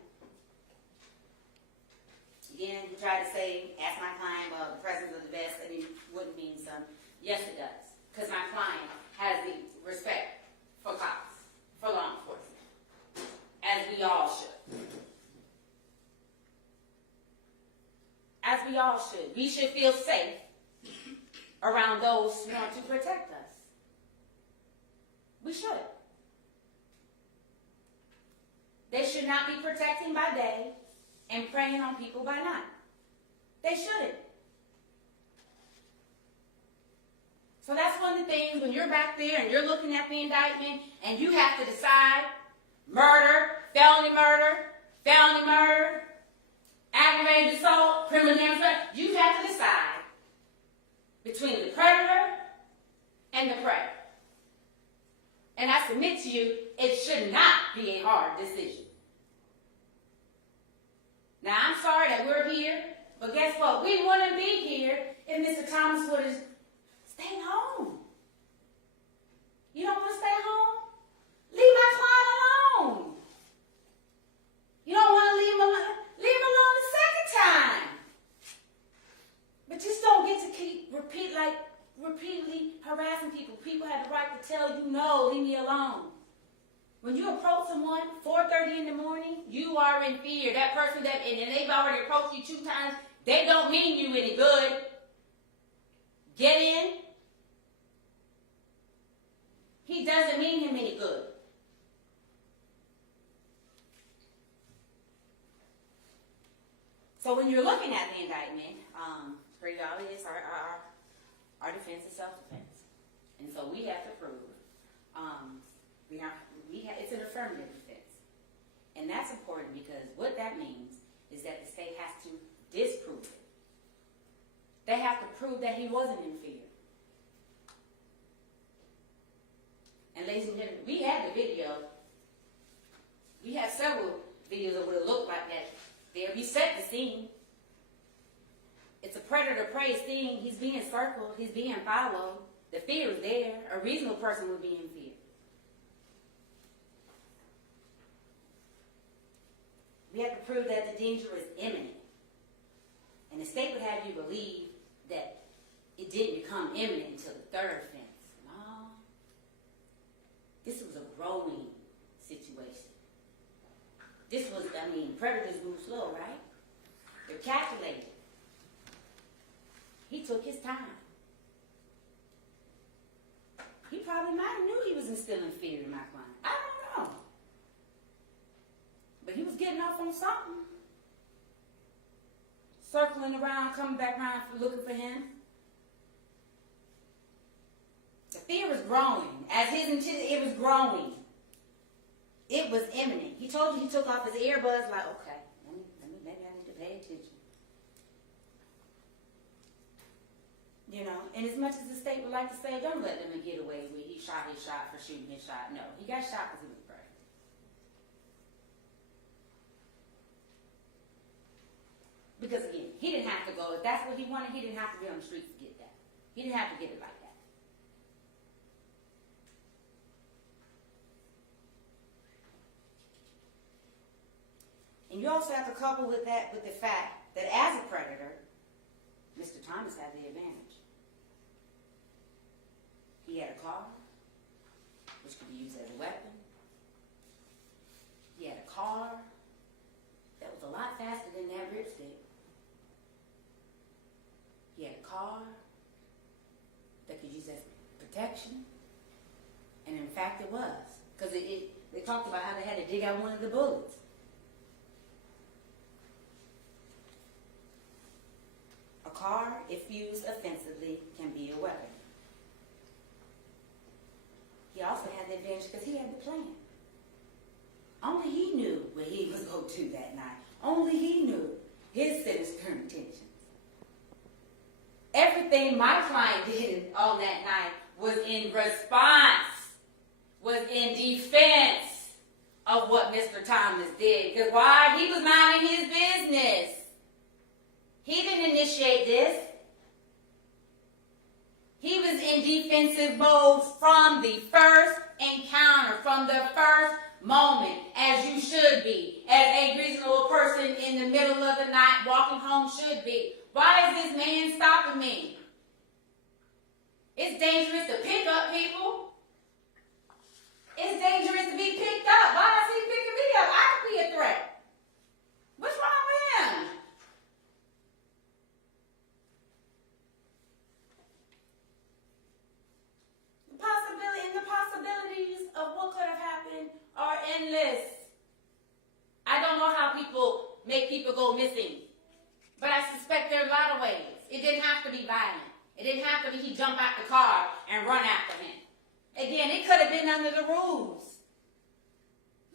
Again, he tried to say, ask my client, well, the presence of the vest, wouldn't mean some. Yes, it does. Because my client has the respect for cops, for law enforcement, as we all should. As we all should. We should feel safe around those who want to protect us. We should. They should not be protecting by day and preying on people by night. They shouldn't. So that's one of the things when you're back there and you're looking at the indictment and you have to decide murder, felony murder, aggravated assault, criminal damage, you have to decide between the predator and the prey. And I submit to you, it should not be a hard decision. Now, I'm sorry that we're here, but guess what? We wouldn't be here if Mr. Thomas would have stayed home. You don't want to stay home? Leave my client alone. You don't want to leave him alone? Leave him alone the second time. But just don't get to keep repeatedly harassing people. People have the right to tell you, no, leave me alone. When you approach someone 4:30 in the morning, you are in fear. That person and they've already approached you 2 times, they don't mean you any good. Get in. He doesn't mean him any good. So when you're looking at the indictment, pretty obvious our defense is self-defense. And so we have to prove, it's an affirmative defense. And that's important because what that means is that the state has to disprove it. They have to prove that he wasn't in fear. And ladies and gentlemen, we have the video. We have several videos that would have looked like that there. We set the scene. It's a predator-prey scene. He's being circled. He's being followed. The fear is there. A reasonable person would be in fear. We have to prove that the danger is imminent. And the state would have you believe that it didn't become imminent until the third offense. No. This was a growing situation. Predators move slow, right? They're calculated. He took his time. He probably might have knew he was instilling fear in my client. I don't know. But he was getting off on something. Circling around, coming back around, looking for him. The fear was growing. As his intent, it was growing. It was imminent. He told you he took off his earbuds like, okay, maybe I need to pay attention. You know, and as much as the state would like to say, don't let them get away with he shot his shot for shooting his shot. No, he got shot because he was afraid. Because again, he didn't have to go. If that's what he wanted, he didn't have to be on the streets to get that. He didn't have to get it like that. And you also have to couple with that with the fact that as a predator, Mr. Thomas had the advantage. He had a car, which could be used as a weapon. He had a car that was a lot faster than that ripstick. He had a car that could use as protection. And in fact it was. Because they talked about how they had to dig out one of the bullets. A car, if used offensively, can be a weapon. He also had the advantage because he had the plan. Only he knew where he was going to that night. Only he knew his sinister intentions. Everything my client did on that night was in response, was in defense of what Mr. Thomas did. Because why? He was minding his business. He didn't initiate this. He was in defensive mode from the first encounter, from the first moment, as you should be, as a reasonable person in the middle of the night walking home should be. Why is this man stopping me? It's dangerous to pick up people. It's dangerous to be picked up. Why is he picking me up? I could be a threat. What's wrong with him? The possibilities of what could have happened are endless. go missing. But I suspect there are a lot of ways. It didn't have to be violent. It didn't have to be he jump out the car and run after him. Again, it could have been under the rules.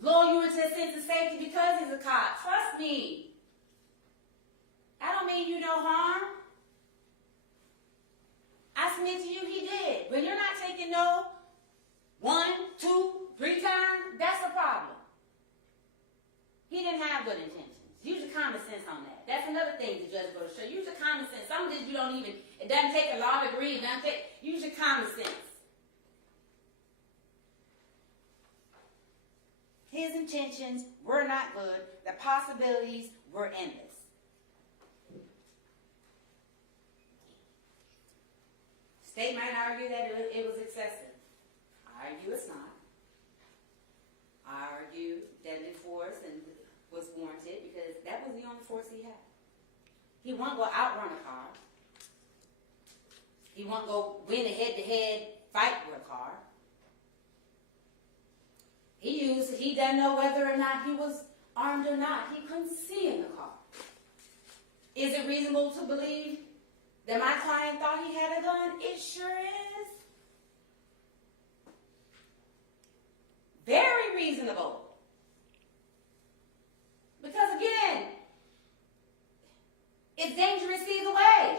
Lure you into a sense of safety because he's a cop. Trust me. I don't mean you no harm. I submit to you he did. When you're not taking no 1, 2, 3 times, that's a problem. He didn't have good intentions. Use your common sense on that. That's another thing the judge will show. Use your common sense. Some of this you don't even, it doesn't take a law degree. It doesn't take, use your common sense. His intentions were not good. The possibilities were endless. State might argue that it was excessive. I argue it's not. I argue deadly force and was warranted because that was the only force he had. He won't go outrun a car. He won't go win a head-to-head fight with a car. He doesn't know whether or not he was armed or not. He couldn't see in the car. Is it reasonable to believe that my client thought he had a gun? It sure is. Very reasonable. Because again, it's dangerous either way.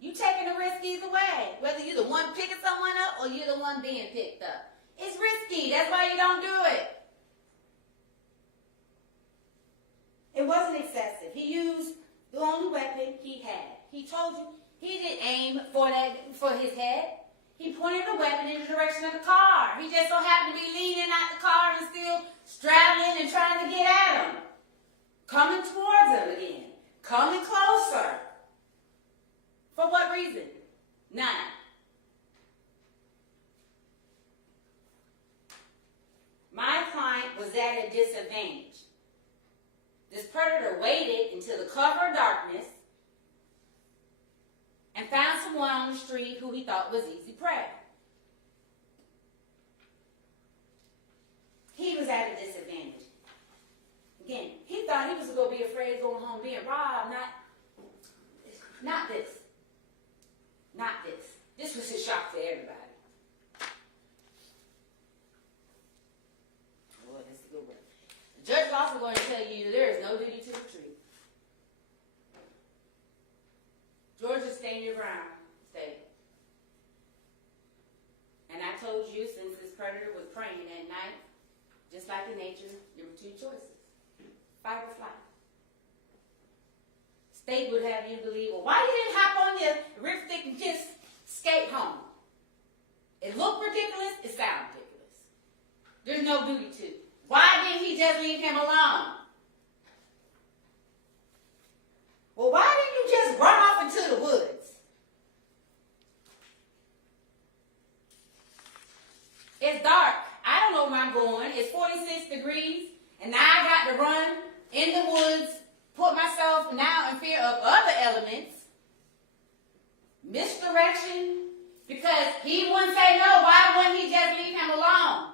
You taking a risk either way. Whether you're the one picking someone up or you're the one being picked up. It's risky. That's why you don't do it. It wasn't excessive. He used the only weapon he had. He told you he didn't aim for his head. He pointed the weapon in the direction of the car. He just so happened to be leaning out the car and still straddling and trying to get at him. Coming towards him again. Coming closer. For what reason? None. My client was at a disadvantage. This predator waited until the cover of darkness and found someone on the street who he thought was easy prey. He was at a disadvantage. Again, he thought he was going to be afraid of going home being robbed. Not this. Not this. This was a shock to everybody. Oh, that's a good word. The judge is also going to tell you there is no duty to retreat. Georgia, stand your ground. Stay. And I told you, since this predator was praying at night, just like in nature, there were 2 choices. Fight or flight. State would have you believe, well, why you didn't hop on your ripstick and just skate home? It looked ridiculous. It sounded ridiculous. There's no duty to. Why didn't he just leave him alone? Well, why didn't you just run off into the woods? It's dark. I don't know where I'm going. It's 46 degrees, and now I got to run in the woods, put myself now in fear of other elements, misdirection, because he wouldn't say no. Why wouldn't he just leave him alone?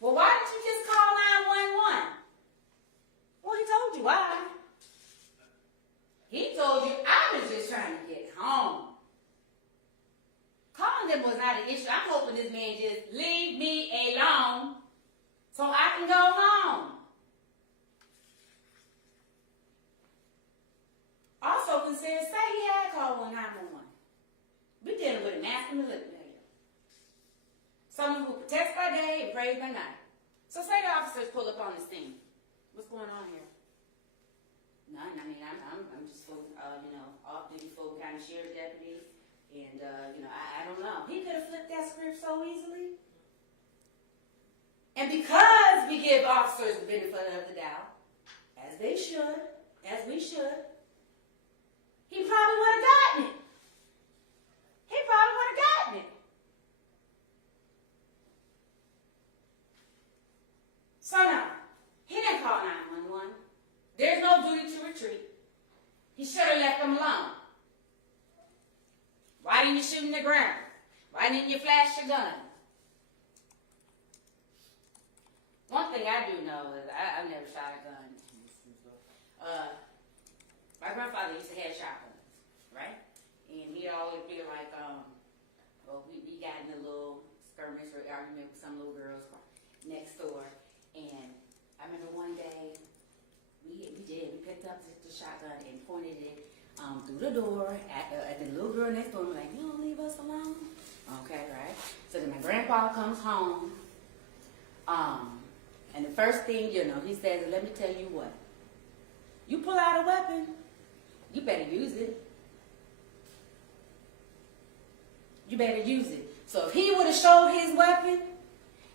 Well, why didn't you just call 911? Well, he told you why. He told you, I was just trying to get home. Calling them was not an issue. I'm hoping this man just leave me alone so I can go home. Also consider, say he had called 911. We're dealing with a nasty manipulator. Someone who protects by day and prays by night. So say the officers pull up on this scene. What's going on here? None. I mean, I'm just off-duty Fulton County Sheriff's deputy. And, I don't know. He could have flipped that script so easily. And because we give officers the benefit of the doubt, as we should, he probably would have gotten it. So no, he didn't call 911. There's no duty to retreat. He should have left them alone. Why didn't you shoot in the ground? Why didn't you flash your gun? One thing I do know is I've never shot a gun. My grandfather used to have shotguns, right? And he'd always be like, well, we got in a little skirmish or argument with some little girls next door. And I remember one day, we picked up the shotgun and pointed it through the door at the little girl next door. And we're like, you don't leave us alone? Okay, right? So then my grandpa comes home, and the first thing, you know, he says, let me tell you what. You pull out a weapon, you better use it. You better use it. So if he would have showed his weapon,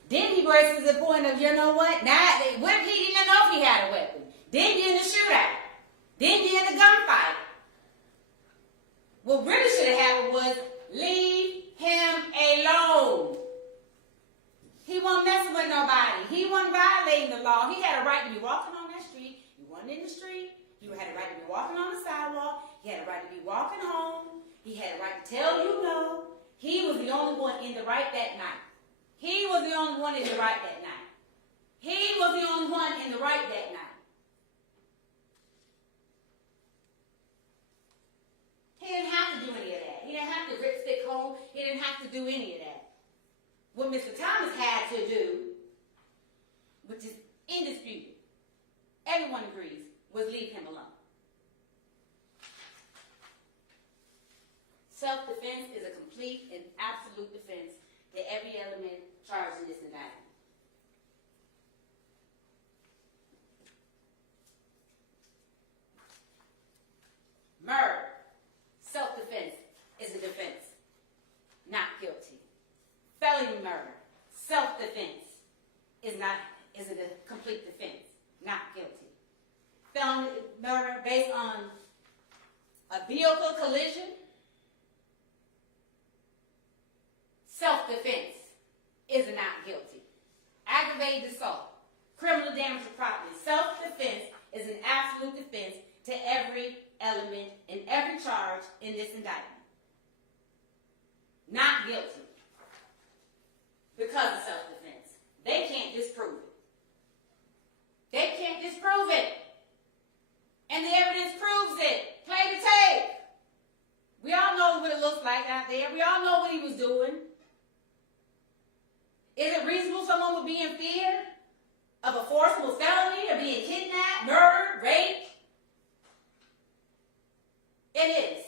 then he raises the point of, you know what? Now, what if he didn't know if he had a weapon? Then you're in the shootout. Then you're in the gunfight. What really should have happened was leave him alone. He wasn't messing with nobody. He wasn't violating the law. He had a right to be walking on that street. He wasn't in the street. He had a right to be walking on the sidewalk. He had a right to be walking home. He had a right to tell you no. He was the only one in the right that night. He was the only one in the right that night. He was the only one in the right that night. He didn't have to do any of that. He didn't have to rip stick home. He didn't have to do any of that. What Mr. Thomas had to do, which is indisputed, everyone agrees, was leave him alone. Self-defense is a complete and absolute defense to every element charged in this indictment. Murder, self-defense, is a defense, not guilty. Felony murder, self-defense, is a complete defense, not guilty. Felony murder based on a vehicle collision, self-defense, is not guilty. Aggravated assault, criminal damage to property, self-defense is an absolute defense to every element and every charge in this indictment. Not guilty. Because of self-defense. They can't disprove it. They can't disprove it. And the evidence proves it. Play the tape. We all know what it looks like out there. We all know what he was doing. Is it reasonable someone would be in fear of a forcible felony or being kidnapped, murdered, raped? It is.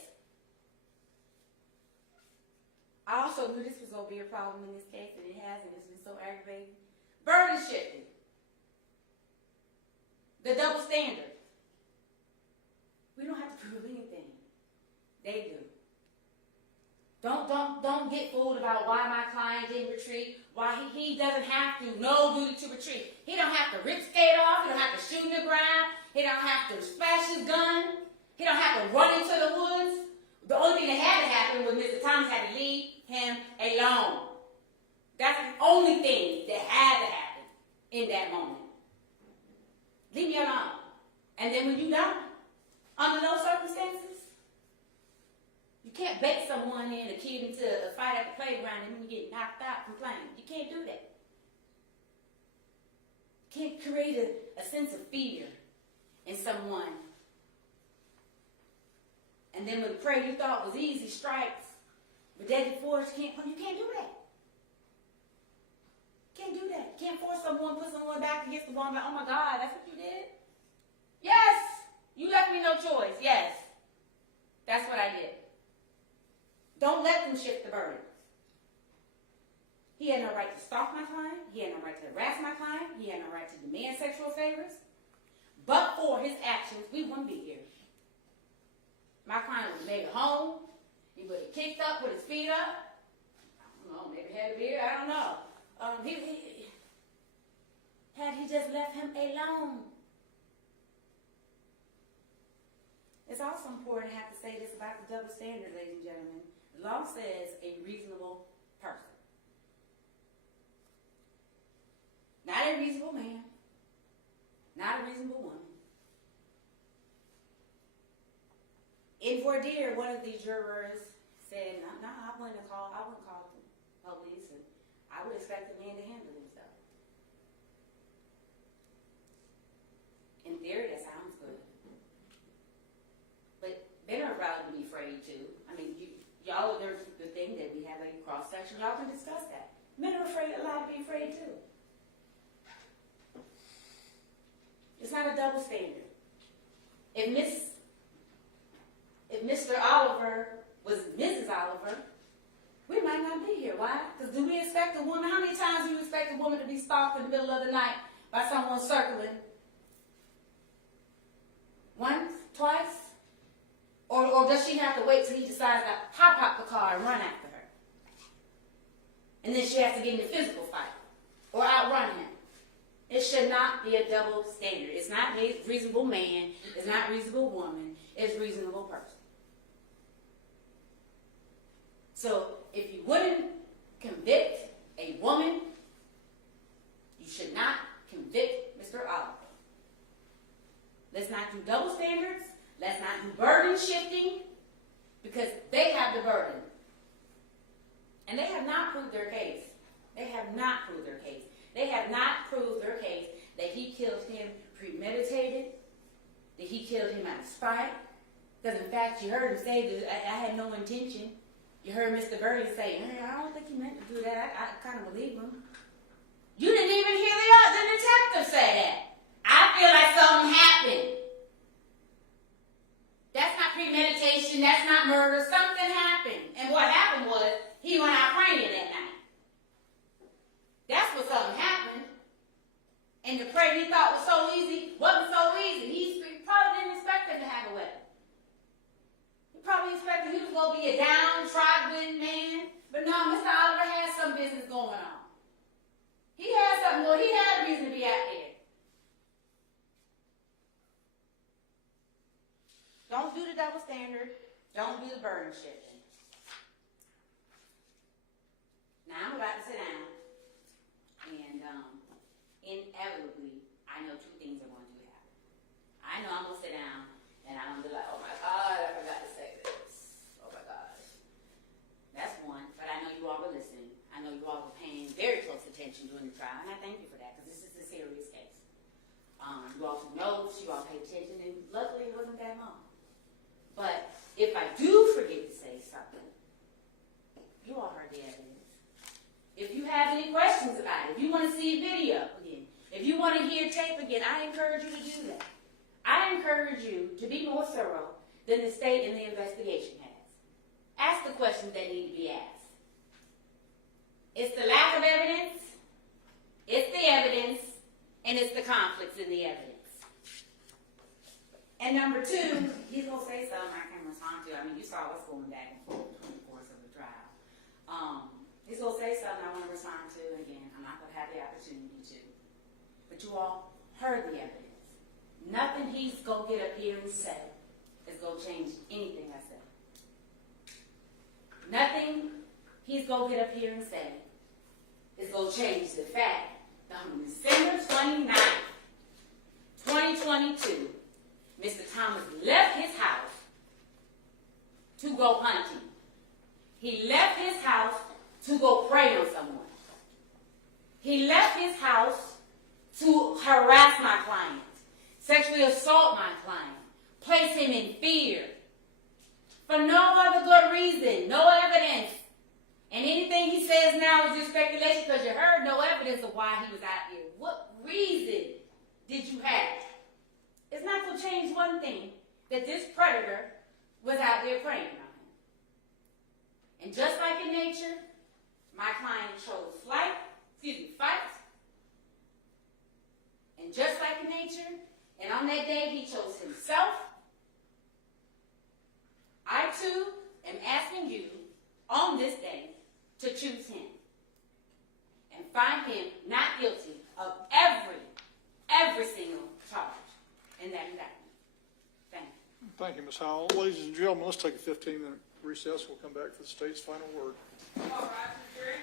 I also knew this was going to be a problem in this case, and it has, and it's been so aggravating. Burden shifting. The double standard. We don't have to prove anything. They do. Don't get fooled about why my client didn't retreat, why he doesn't have to, no duty to retreat. He don't have to rip skate off, he don't have to shoot in the ground, he don't have to splash his gun, he don't have to run into the woods. The only thing that had to happen was Mr. Thomas had to leave him alone. That's the only thing that had to happen in that moment. Leave me alone. And then when you die, under those circumstances, you can't bait someone in, a kid into a fight at the playground and then you get knocked out from playing. You can't do that. You can't create a sense of fear in someone. And then when the prey you thought was easy strikes with deadly force, you can't do that. Can't do that. You can't force someone, put someone back against the wall and be like, oh my God, that's what you did? Yes! You left me no choice. Yes. That's what I did. Don't let them shift the burden. He had no right to stalk my client. He had no right to harass my client. He had no right to demand sexual favors. But for his actions, we wouldn't be here. My client would have made it home. He would have kicked up with his feet up. I don't know, maybe had a beard. I don't know. Had he just left him alone. It's also important to have to say this about the double standard, ladies and gentlemen. The law says a reasonable person. Not a reasonable man. Not a reasonable woman. In voir dire, one of the jurors said, no, I wouldn't call the police, and I would expect the man to handle himself. In theory, that sounds good. But men are allowed to be afraid too. I mean, y'all, there's the thing that we have a cross section. Y'all can discuss that. Men are allowed to be afraid too. It's not a double standard. If Mr. Oliver was Mrs. Oliver, we might not be here. Why? Because do we expect a woman? How many times do you expect a woman to be stalked in the middle of the night by someone circling? Once? Twice? Or does she have to wait till he decides to hop out the car and run after her? And then she has to get in a physical fight or outrun him. It should not be a double standard. It's not reasonable man. It's not reasonable woman. It's reasonable person. So if you wouldn't convict a woman, you should not convict Mr. Oliver. Let's not do double standards. Let's not do burden shifting, because they have the burden. And they have not proved their case. They have not proved their case. They have not proved their case that he killed him premeditated, that he killed him out of spite. Because in fact, you heard him say that I had no intention. You heard Mr. Burry say, I don't think he meant to do that. I kind of believe him. You didn't even hear the detective say that. I feel like something happened. That's not premeditation. That's not murder. Something happened. And what happened was he went out praying that night. That's what something happened. And the prayer he thought was so easy wasn't so easy. He probably didn't expect him to have a weapon. He probably expected he was going to be a downtrodden man. But no, Mr. Oliver had some business going on. He had something going. He had a reason to be out there. Don't do the double standard. Don't do the burden shifting. Now I'm about to sit down, and inevitably, I know two things are going to happen. I know I'm going to sit down, and I'm going to be like, oh my God, I forgot to say this. Oh my gosh. That's one, but I know you all were listening. I know you all were paying very close attention during the trial, and I thank you for that, because this is a serious case. You all took notes, you all paid attention, and luckily it wasn't that long. But if I do forget to say something, you all heard the evidence. If you have any questions about it, if you want to see a video again, if you want to hear tape again, I encourage you to do that. I encourage you to be more thorough than the state and the investigation has. Ask the questions that need to be asked. It's the lack of evidence, it's the evidence, and it's the conflicts in the evidence. And number two, he's going to say something I can respond to. I mean, you saw what's going back and forth during the course of the trial. He's going to say something I want to respond to, and again, I'm not going to have the opportunity to. But you all heard the evidence. Nothing he's going to get up here and say is going to change anything I said. Nothing he's going to get up here and say is going to change the fact that on December 29th, 2022, Mr. Thomas left his house to go hunting. He left his house to go prey on someone. He left his house to harass my client, sexually assault my client, place him in fear, for no other good reason, no evidence. And anything he says now is just speculation, because you heard no evidence of why he was out here. What reason did you have? It's not going to change one thing, that this predator was out there preying on him. And just like in nature, my client chose fight. And just like in nature, and on that day he chose himself, I too am asking you on this day to choose him and find him not guilty of every single charge in that indictment. Thank you. Thank you, Ms. Howell. Ladies and gentlemen, let's take a 15-minute recess. We'll come back for the state's final word. All right, Jerry.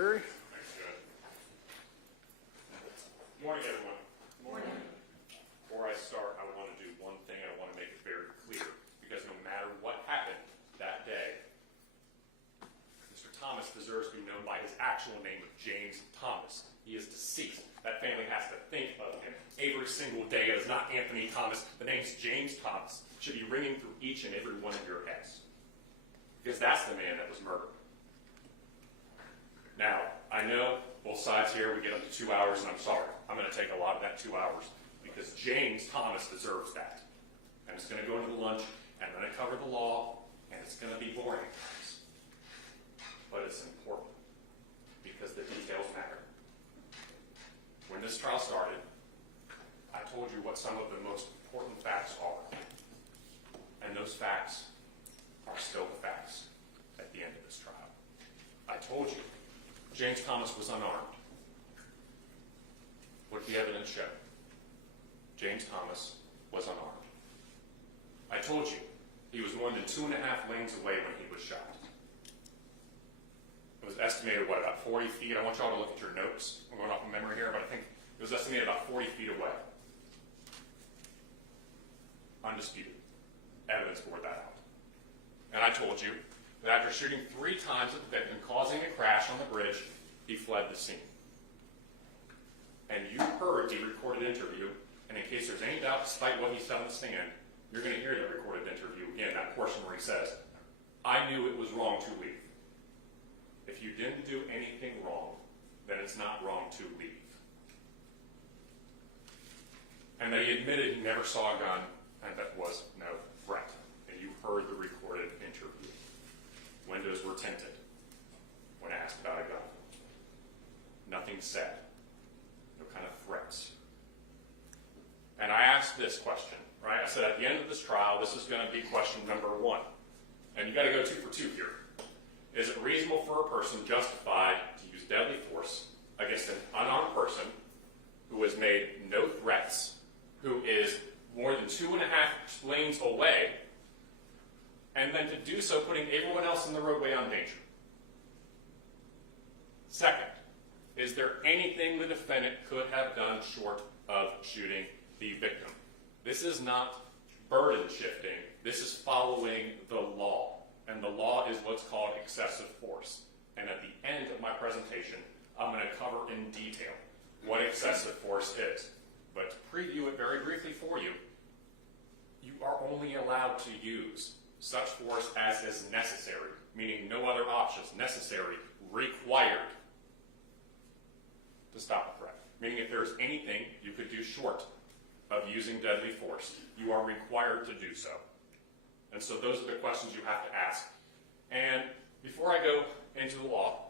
Perry. Thanks, Judge. Good morning, everyone. Morning. Before I start, I want to do one thing. I want to make it very clear, because no matter what happened that day, Mr. Thomas deserves to be known by his actual name of James Thomas. He is deceased. That family has to think of him every single day. It is not Anthony Thomas. The name's James Thomas. It should be ringing through each and every one of your heads, because that's the man that was murdered. Now, I know both sides here, we get up to 2 hours, and I'm sorry. I'm going to take a lot of that 2 hours, because James Thomas deserves that. And it's going to go into the lunch, and I'm going to cover the law, and it's going to be boring at times. But it's important, because the details matter. When this trial started, I told you what some of the most important facts are. And those facts are still the facts at the end of this trial. I told you James Thomas was unarmed. What did the evidence show? James Thomas was unarmed. I told you he was more than 2.5 lanes away when he was shot. It was estimated, about 40 feet? I want y'all to look at your notes. I'm going off of memory here, but I think it was estimated about 40 feet away. Undisputed. Evidence bore that out. And I told you that after shooting 3 times at the victim, causing a crash on the bridge, he fled the scene. And you heard the recorded interview, and in case there's any doubt, despite what he said on the stand, you're going to hear the recorded interview again, that portion where he says, "I knew it was wrong to leave. If you didn't do anything wrong, then it's not wrong to leave." And that he admitted he never saw a gun, and that was no threat. And you heard the recorded interview. Windows were tinted when asked about a gun. Nothing said. No kind of threats. And I asked this question, right? I said at the end of this trial, this is going to be question number 1. And you got to go 2 for 2 here. Is it reasonable for a person justified to use deadly force against an unarmed person who has made no threats, who is more than 2.5 lanes away, and then to do so putting everyone else in the roadway on danger? Second, is there anything the defendant could have done short of shooting the victim? This is not burden shifting. This is following the law. And the law is what's called excessive force. And at the end of my presentation, I'm going to cover in detail what excessive force is. But to preview it very briefly for you, you are only allowed to use such force as is necessary, meaning no other options, necessary, required, to stop a threat. Meaning if there's anything you could do short of using deadly force, you are required to do so. And so those are the questions you have to ask. And before I go into the law,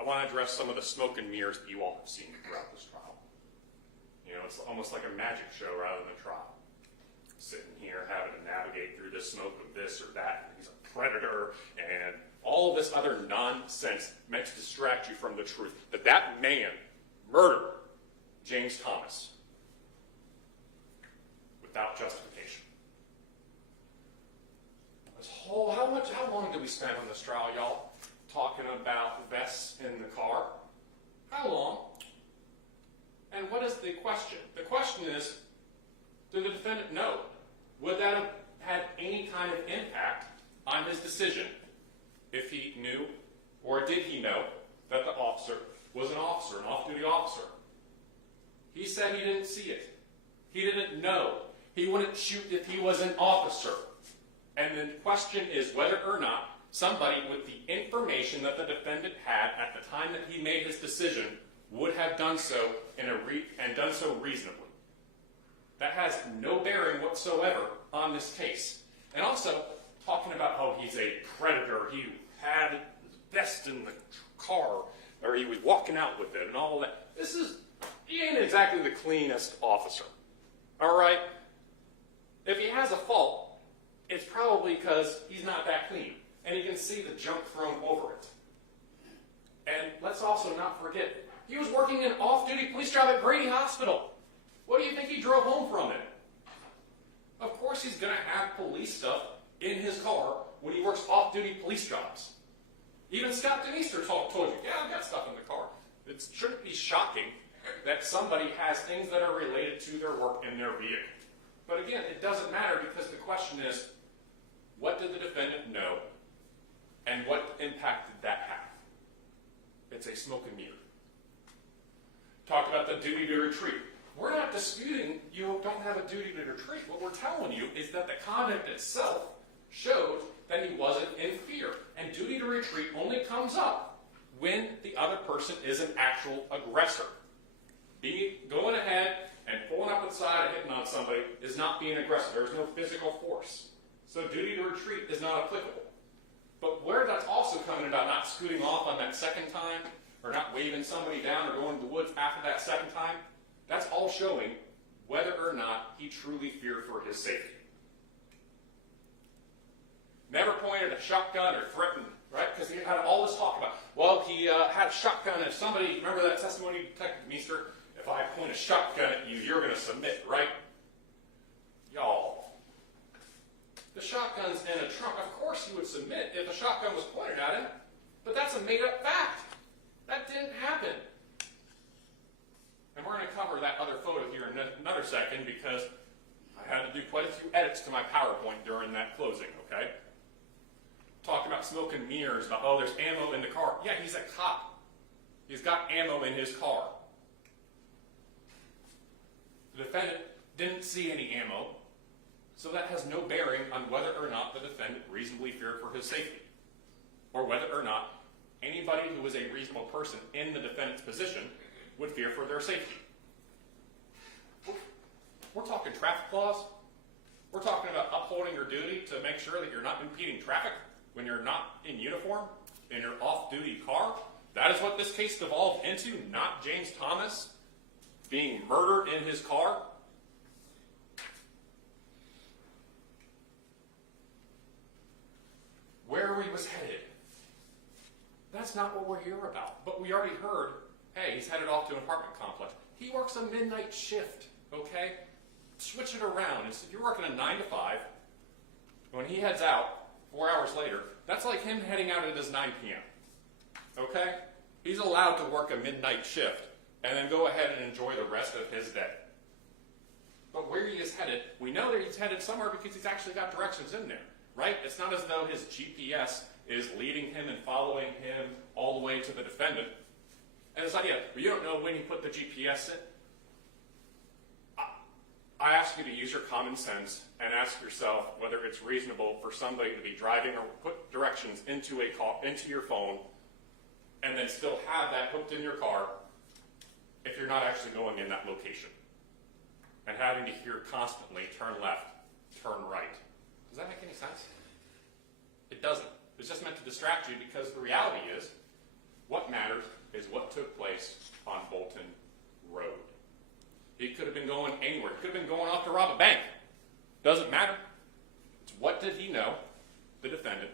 I want to address some of the smoke and mirrors that you all have seen throughout this trial. You know, it's almost like a magic show rather than a trial. Sitting here having to navigate through this smoke of this or that. He's a predator and all of this other nonsense meant to distract you from the truth. That man murdered James Thomas without justification. How long did we spend on this trial, y'all? Talking about vests in the car? How long? And what is the question? The question is, did the defendant know? Would that have had any kind of impact on his decision if he knew, or did he know, that the officer was an officer, an off-duty officer? He said he didn't see it. He didn't know. He wouldn't shoot if he was an officer. And the question is whether or not somebody with the information that the defendant had at the time that he made his decision would have done so and done so reasonably. That has no bearing whatsoever on this case. And also, talking about how he's a predator, he had his vest in the car, or he was walking out with it and all that. He ain't exactly the cleanest officer. All right? If he has a fault, it's probably because he's not that clean. And you can see the junk thrown over it. And let's also not forget, he was working in an off-duty police job at Grady Hospital. What do you think he drove home from it? Of course he's going to have police stuff in his car when he works off-duty police jobs. Even Scott Denister told you, yeah, I've got stuff in the car. It shouldn't be shocking that somebody has things that are related to their work in their vehicle. But again, it doesn't matter because the question is, what did the defendant know and what impact did that have? It's a smoke and mirror. Talk about the duty to retreat. We're not disputing you don't have a duty to retreat. What we're telling you is that the conduct itself showed that he wasn't in fear. And duty to retreat only comes up when the other person is an actual aggressor. Going ahead and pulling up inside and hitting on somebody is not being aggressive. There's no physical force. So duty to retreat is not applicable. But where that's also coming about not scooting off on that second time, or not waving somebody down or going to the woods after that second time, that's all showing whether or not he truly feared for his safety. Never pointed a shotgun or threatened, right? Because he had all this talk about, well, he had a shotgun and somebody, remember that testimony, Detective Meester? If I point a shotgun at you, you're going to submit, right? Y'all, the shotgun's in a trunk. Of course he would submit if a shotgun was pointed at him, but that's a made-up fact. That didn't happen. And we're going to cover that other photo here in another second because I had to do quite a few edits to my PowerPoint during that closing, okay? Talking about smoke and mirrors, about, oh, there's ammo in the car. Yeah, he's a cop. He's got ammo in his car. The defendant didn't see any ammo, so that has no bearing on whether or not the defendant reasonably feared for his safety, or whether or not anybody who was a reasonable person in the defendant's position would fear for their safety. We're talking traffic laws. We're talking about upholding your duty to make sure that you're not impeding traffic when you're not in uniform in your off-duty car. That is what this case devolved into, not James Thomas being murdered in his car. Where he was headed. That's not what we're here about. But we already heard, hey, he's headed off to an apartment complex. He works a midnight shift, okay? Switch it around. If you're working a 9 to 5, when he heads out 4 hours later, that's like him heading out at his 9 p.m., okay? He's allowed to work a midnight shift and then go ahead and enjoy the rest of his day. But where he is headed, we know that he's headed somewhere because he's actually got directions in there, right? It's not as though his GPS is leading him and following him all the way to the defendant. And it's like, yeah, but you don't know when he put the GPS in. I ask you to use your common sense and ask yourself whether it's reasonable for somebody to be driving or put directions into a call, into your phone, and then still have that hooked in your car if you're not actually going in that location. And having to hear constantly, turn left, turn right. Does that make any sense? It doesn't. It's just meant to distract you because the reality is, what matters is what took place on Bolton Road. He could have been going anywhere. He could have been going off to rob a bank. Doesn't matter. It's what did he know, the defendant,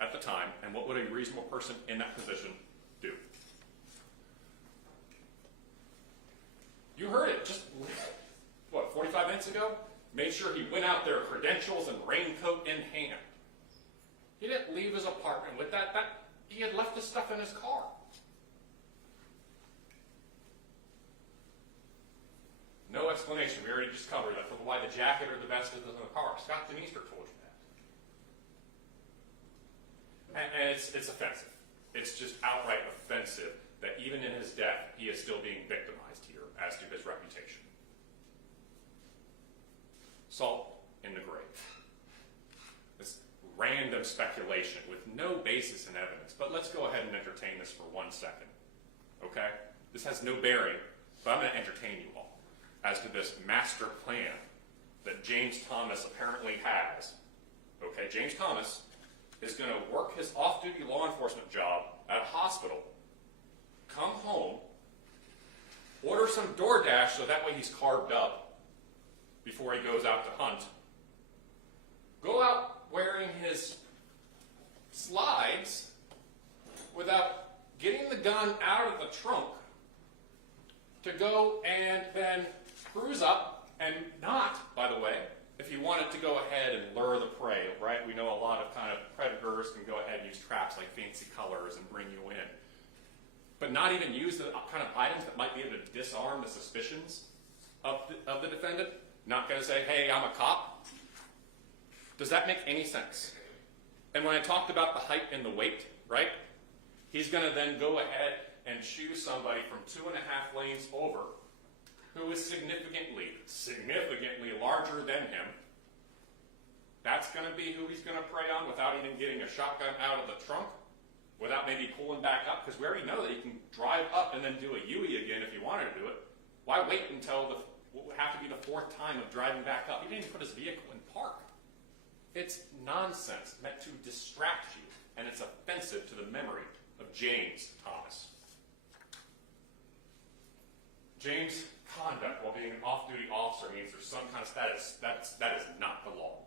at the time, and what would a reasonable person in that position do? You heard it just, 45 minutes ago? Made sure he went out there, credentials and raincoat in hand. He didn't leave his apartment with that. He had left his stuff in his car. No explanation. We already just covered that for why the jacket or the vest is in the car. Scott Denister told you that. And it's offensive. It's just outright offensive that even in his death, he is still being victimized here as to his reputation. Salt in the grave. This random speculation with no basis in evidence. But let's go ahead and entertain this for 1 second. Okay? This has no bearing, but I'm going to entertain you all as to this master plan that James Thomas apparently has. Okay, James Thomas is going to work his off-duty law enforcement job at a hospital, come home, order some DoorDash so that way he's carved up before he goes out to hunt, go out wearing his slides without getting the gun out of the trunk to go and then cruise up and not, by the way, if he wanted to go ahead and lure the prey, right? We know a lot of kind of predators can go ahead and use traps like fancy colors and bring you in. But not even use the kind of items that might be able to disarm the suspicions of the defendant? Not going to say, hey, I'm a cop? Does that make any sense? And when I talked about the height and the weight, right? He's going to then go ahead and choose somebody from 2.5 lanes over who is significantly larger than him. That's going to be who he's going to prey on without even getting a shotgun out of the trunk, without maybe pulling back up, because we already know that he can drive up and then do a U-ey again if he wanted to do it. Why wait until what would have to be the 4th time of driving back up? He didn't even put his vehicle in park. It's nonsense meant to distract you, and it's offensive to the memory of James Thomas. James' conduct while being an off-duty officer means there's some kind of status. That is not the law.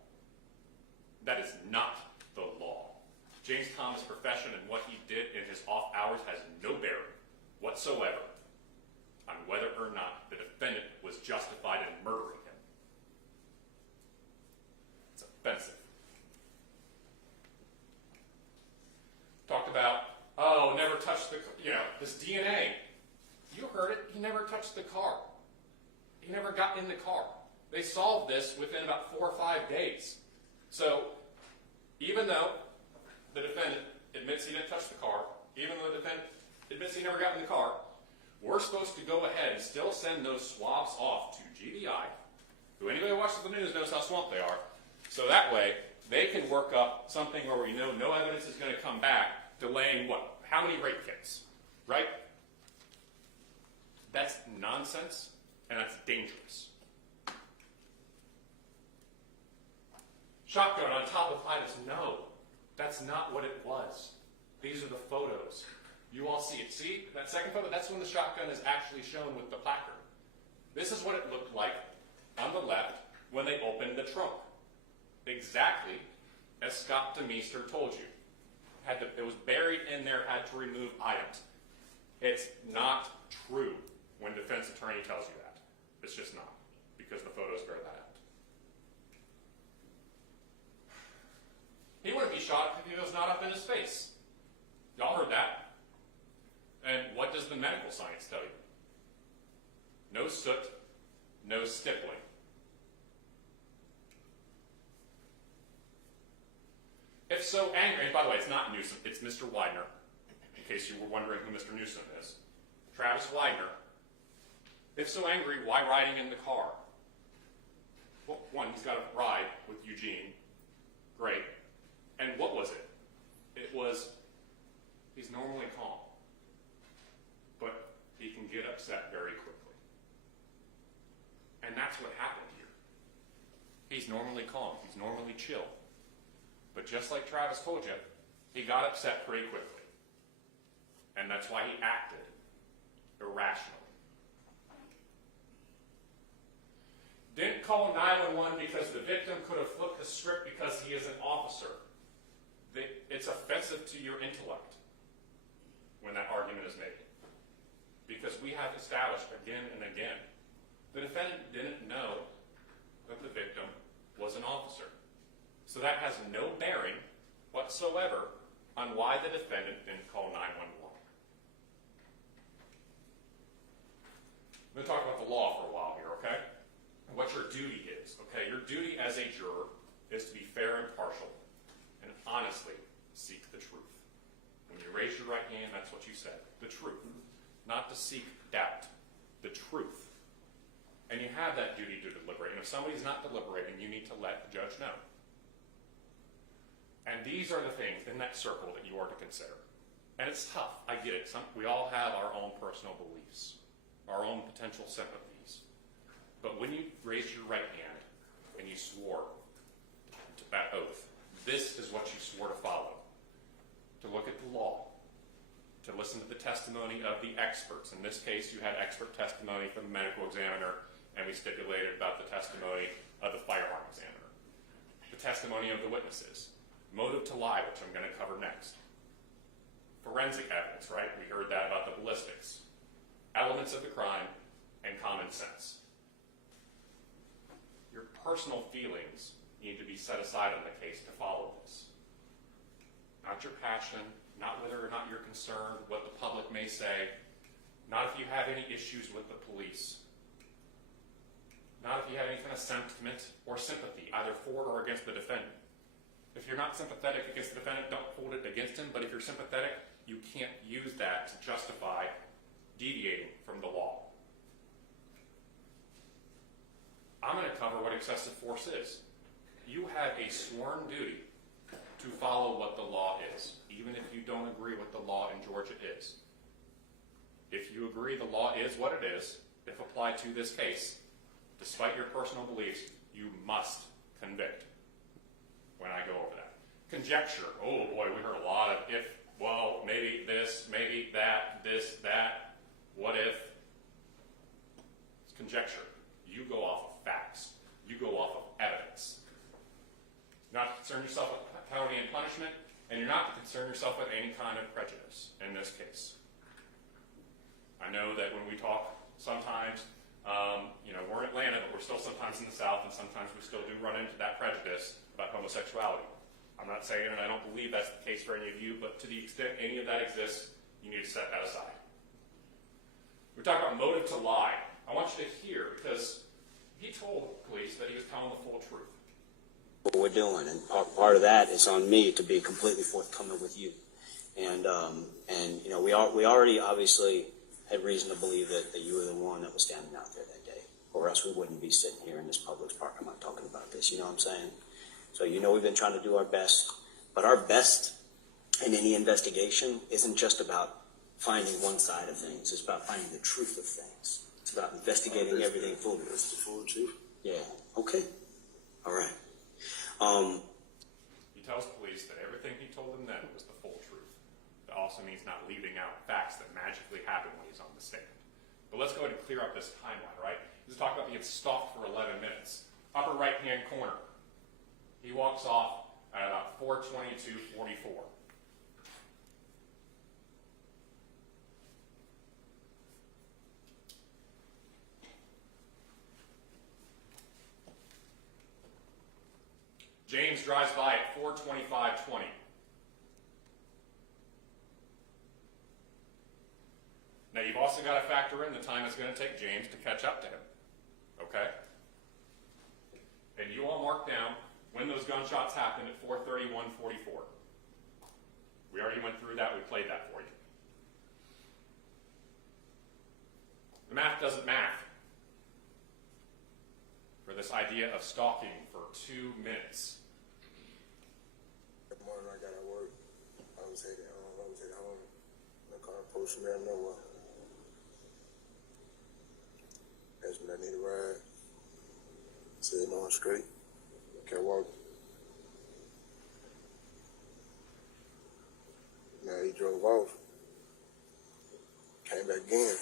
That is not the law. James Thomas' profession and what he did in his off hours has no bearing whatsoever on whether or not the defendant was justified in murdering him. It's offensive. Talked about, never touched his DNA. You heard it. He never touched the car. He never got in the car. They solved this within about 4 or 5 days. So, even though the defendant admits he didn't touch the car, even though the defendant admits he never got in the car, we're supposed to go ahead and still send those swabs off to GBI, who anybody who watches the news knows how swamped they are, so that way they can work up something where we know no evidence is going to come back, delaying what? How many rape kits? Right? That's nonsense, and that's dangerous. Shotgun on top of items. No, that's not what it was. These are the photos. You all see it. See, that second photo, that's when the shotgun is actually shown with the placard. This is what it looked like on the left when they opened the trunk. Exactly as Scott DeMeester told you. It was buried in there, had to remove items. It's not true when defense attorney tells you that. It's just not, because the photos bear that out. He wouldn't be shot if he was not up in his face. Y'all heard that. And what does the medical science tell you? No soot, no stippling. If so angry, and by the way, it's not Newsom, it's Mr. Widener, in case you were wondering who Mr. Newsom is. Travis Widener. If so angry, why riding in the car? Well, one, he's got a ride with Eugene. Great. And what was it? It was, he's normally calm, but he can get upset very quickly. And that's what happened here. He's normally calm, he's normally chill. But just like Travis told you, he got upset pretty quickly. And that's why he acted irrationally. Didn't call 911 because the victim could have flipped the script because he is an officer. It's offensive to your intellect when that argument is made. Because we have established again and again, the defendant didn't know that the victim was an officer. So that has no bearing whatsoever on why the defendant didn't call 911. I'm going to talk about the law for a while here, okay? And what your duty is, okay? Your duty as a juror is to be fair and impartial and honestly seek the truth. When you raise your right hand, that's what you said, the truth. Not to seek doubt, the truth. And you have that duty to deliberate. And if somebody's not deliberating, you need to let the judge know. And these are the things in that circle that you are to consider. And it's tough, I get it. We all have our own personal beliefs, our own potential sympathies. But when you raised your right hand and you swore to that oath, this is what you swore to follow. To look at the law, to listen to the testimony of the experts. In this case, you had expert testimony from the medical examiner, and we stipulated about the testimony of the firearm examiner. The testimony of the witnesses. Motive to lie, which I'm going to cover next. Forensic evidence, right? We heard that about the ballistics. Elements of the crime and common sense. Your personal feelings need to be set aside in the case to follow this. Not your passion, not whether or not you're concerned, what the public may say, not if you have any issues with the police, not if you have any kind of sentiment or sympathy, either for or against the defendant. If you're not sympathetic against the defendant, don't hold it against him, but if you're sympathetic, you can't use that to justify deviating from the law. I'm going to cover what excessive force is. You have a sworn duty to follow what the law is, even if you don't agree what the law in Georgia is. If you agree the law is what it is, if applied to this case, despite your personal beliefs, you must convict when I go over that. Conjecture. Oh boy, we heard a lot of if, well, maybe this, maybe that, this, that, what if. It's conjecture. You go off of facts. You go off of evidence. Not to concern yourself with penalty and punishment, and you're not to concern yourself with any kind of prejudice in this case. I know that when we talk, sometimes, we're in Atlanta, but we're still sometimes in the South, and sometimes we still do run into that prejudice about homosexuality. I'm not saying, and I don't believe that's the case for any of you, but to the extent any of that exists, you need to set that aside. We talk about motive to lie. I want you to hear, because he told police that he was telling the full truth. What we're doing, and part of that is on me to be completely forthcoming with you. And we already obviously had reason to believe that you were the one that was standing out there that day, or else we wouldn't be sitting here in this Publix parking lot talking about this. You know what I'm saying? So we've been trying to do our best, but our best in any investigation isn't just about finding one side of things. It's about finding the truth of things. It's about investigating everything fully. That's the full truth. Yeah. Okay. All right. He tells police that everything he told them then was the full truth. That also means not leaving out facts that magically happen when he's on the stand. But let's go ahead and clear up this timeline, right? Let's talk about being stalked for 11 minutes. Upper right-hand corner. He walks off at about 4:22:44. James drives by at 4:25:20. Now you've also got to factor in the time it's going to take James to catch up to him. Okay? And you all mark down when those gunshots happened at 4:31:44. We already went through that. We played that for you. The math doesn't math for this idea of stalking for 2 minutes. That morning I got at work. I was headed home. The car posted me out of nowhere. Asked me if I need a ride. Said no, I'm straight. Kept walking. Now he drove off. Came back again.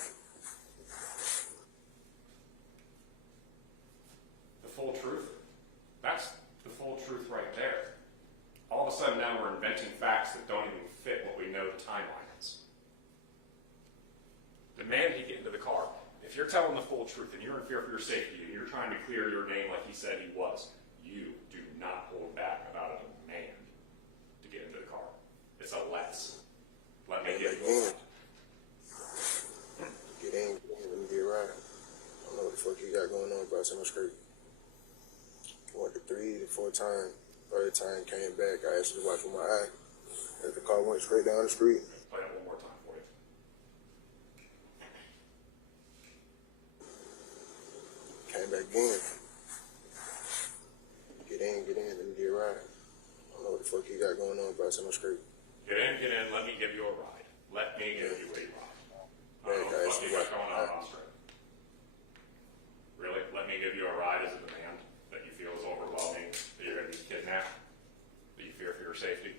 The full truth? That's the full truth right there. All of a sudden now we're inventing facts that don't even fit what we know the timeline is. Demanded he get into the car. If you're telling the full truth and you're in fear for your safety and you're trying to clear your name like he said he was, you do not hold back about a demand to get into the car. It's a let's. Let me get you. Get in, let me get a ride. I don't know what the fuck you got going on, bro. I'm straight. Went to 3 to 4 times. Third time came back. I asked him to watch with my eye. As the car went straight down the street. Play it one more time for you. Came back again. Get in, let me get a ride. I don't know what the fuck you got going on, bro. I'm straight. Get in, let me give you a ride. Let me give you a ride. I don't know Yeah, what you got going on, Officer. Really? Let me give you a ride as a demand that you feel is overwhelming, that you're going to be kidnapped, that you fear for your safety,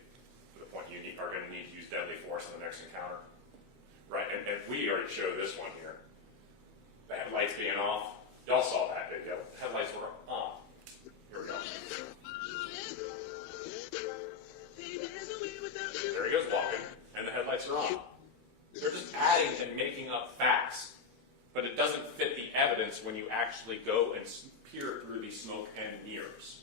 to the point you are going to need to use deadly force in the next encounter? Right? And we already showed this one here. The headlights being off. Y'all saw that video. The headlights were on. Here we go. There he goes walking, and the headlights are on. They're just adding and making up facts, but it doesn't fit the evidence when you actually go and peer through the smoke and mirrors?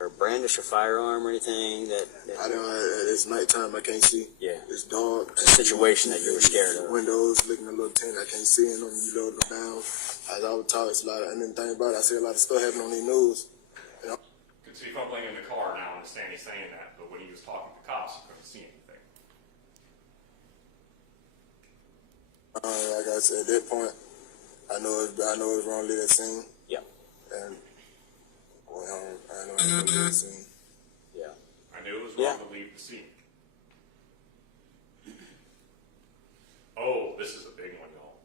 Or brandish a firearm or anything that I don't. It's nighttime. I can't see. Yeah. It's dark. It's a situation that you were scared of. Windows looking a little tint. I can't see in them. You load them down. As I was taught, it's a lot of. And then the thing about it, I see a lot of stuff happening on the news. You know? Could see fumbling in the car now, I understand he's saying that, but when he was talking to cops, he couldn't see anything. Like I said, at that point, I know it was wrong to leave that scene. Yeah. And went home. I know I was leave that scene. Yeah. I knew it was wrong to leave the scene. Oh, this is a big one, y'all.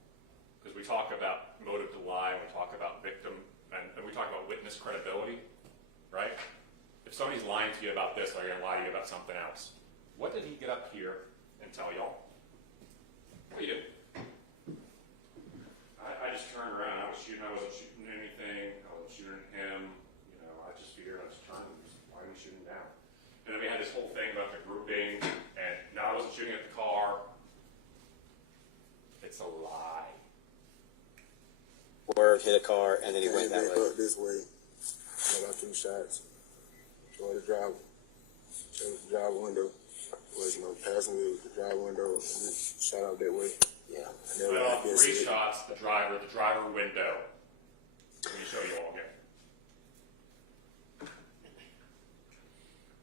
Because we talk about motive to lie, and we talk about victim, and we talk about witness credibility, right? If somebody's lying to you about this, they're going to lie to you about something else. What did he get up here and tell y'all? What do you do? I just turned around. I wasn't shooting anything. I wasn't shooting him. You know, I just figured I just turned and just wanted to shoot him down. And then we had this whole thing about the grouping, and no, I wasn't shooting at the car. It's a lie. Word hit a car and then he went that Back way. up this way. I got 2 shots. Toward the driver. Chose the driver window. Was no passenger with the driver window. And just shot out that way. Yeah. And then Let I off guess 3 it- shots, the driver window. Let me show you all again.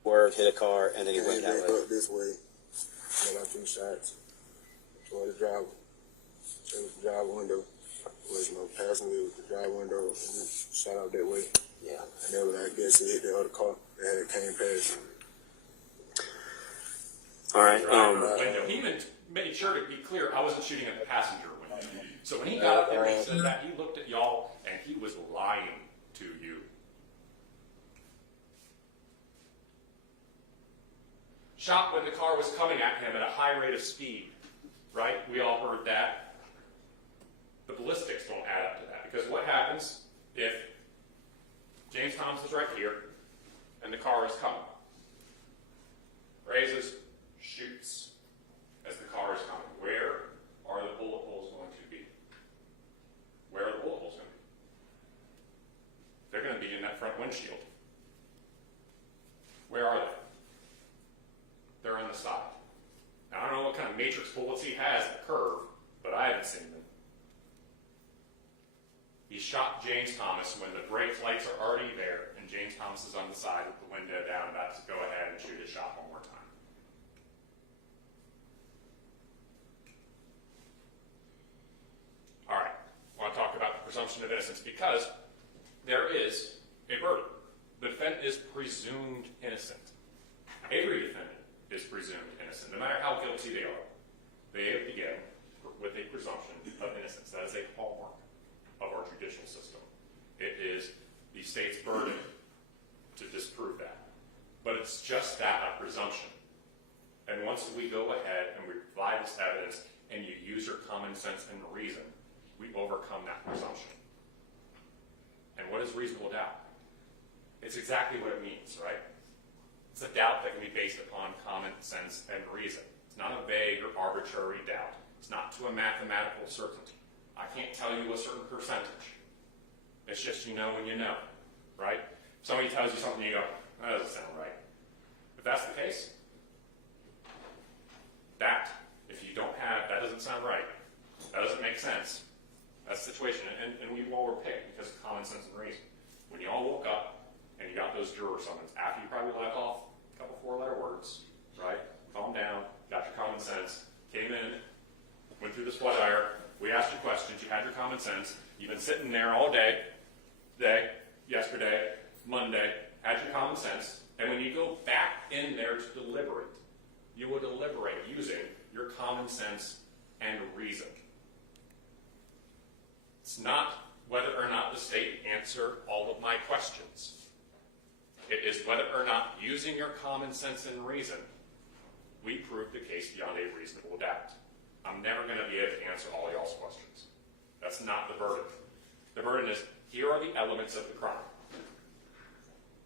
Word hit a car and then he went Back that way. up this way. I got 2 shots. Toward the driver. Chose the driver window. Was no passenger with the driver window. And just shot out that way. Yeah. And then I guess it hit the other car that came past. All right. Driver window. He even made sure to be clear, I wasn't shooting at the passenger window. So when he got up there and he said that, he looked at y'all and he was lying to you. Shot when the car was coming at him at a high rate of speed, right? We all heard that. The ballistics don't add up to that, because what happens if James Thomas is right here and the car is coming? Raises, shoots as the car is coming. Where are the bullet holes going to be? Where are the bullet holes going to be? They're going to be in that front windshield. Where are they? They're on the side. Now, I don't know what kind of matrix bullets he has at the curve, but I haven't seen them. He shot James Thomas when the brake lights are already there, and James Thomas is on the side with the window down, about to go ahead and shoot his shot one more time. All right, I want to talk about the presumption of innocence, because there is a verdict. The defendant is presumed innocent. Every defendant is presumed innocent, no matter how guilty they are. They begin with a presumption of innocence. That is a hallmark of our judicial system. It is the state's burden to disprove that. But it's just that, a presumption. And once we go ahead and we provide this evidence and you use your common sense and reason, we overcome that presumption. And what is reasonable doubt? It's exactly what it means, right? It's a doubt that can be based upon common sense and reason. It's not a vague or arbitrary doubt. It's not to a mathematical certainty. I can't tell you a certain percentage. It's just you know when you know, right? If somebody tells you something, you go, that doesn't sound right. If that's the case, if you don't have, that doesn't sound right, that doesn't make sense, that's the situation. And we all were picked because of common sense and reason. When you all woke up and you got those juror summons, after you probably let off a couple 4-letter words, right? Calm down, got your common sense, came in, went through the sweat ire, we asked you questions, you had your common sense, you've been sitting there all day, yesterday, Monday, had your common sense, and when you go back in there to deliberate, you will deliberate using your common sense and reason. It's not whether or not the state answered all of my questions. It is whether or not, using your common sense and reason, we prove the case beyond a reasonable doubt. I'm never going to be able to answer all y'all's questions. That's not the burden. The burden is, here are the elements of the crime.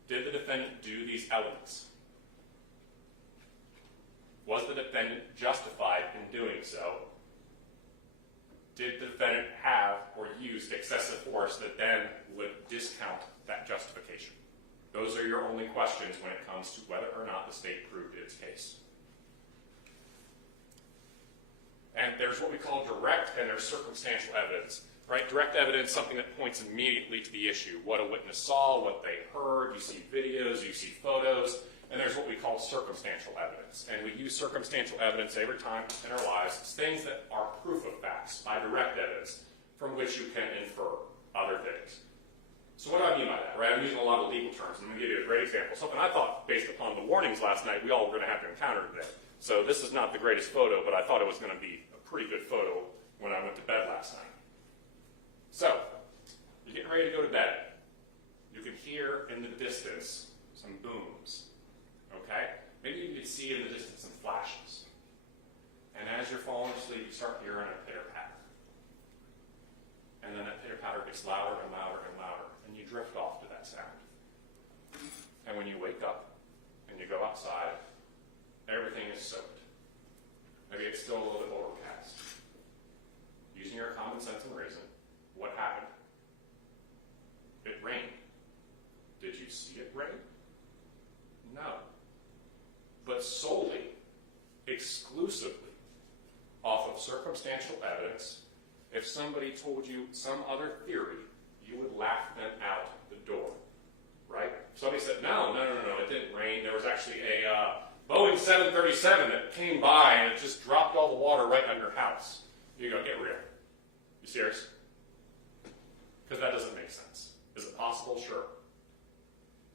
Did the defendant do these elements? Was the defendant justified in doing so? Did the defendant have used excessive force that then would discount that justification. Those are your only questions when it comes to whether or not the state proved its case. And there's what we call direct and there's circumstantial evidence, right? Direct evidence, something that points immediately to the issue. What a witness saw, what they heard, you see videos, you see photos, and there's what we call circumstantial evidence. And we use circumstantial evidence every time in our lives. It's things that are proof of facts by direct evidence from which you can infer other things. So what do I mean by that, right? I'm using a lot of legal terms. I'm going to give you a great example. Something I thought, based upon the warnings last night, we all were going to have to encounter today. So this is not the greatest photo, but I thought it was going to be a pretty good photo when I went to bed last night. So, you're getting ready to go to bed. You can hear in the distance some booms, okay? Maybe you can see in the distance some flashes. And as you're falling asleep, you start hearing a pitter-patter. And then that pitter-patter gets louder and louder and louder, and you drift off to that sound. And when you wake up and you go outside, everything is soaked. Maybe it's still a little bit overcast. Using your common sense and reason, what happened? It rained. Did you see it rain? No. But solely, exclusively, off of circumstantial evidence, if somebody told you some other theory, you would laugh them out the door, right? Somebody said, no, it didn't rain. There was actually a Boeing 737 that came by and it just dropped all the water right on your house. You go, get real. You serious? Because that doesn't make sense. Is it possible? Sure.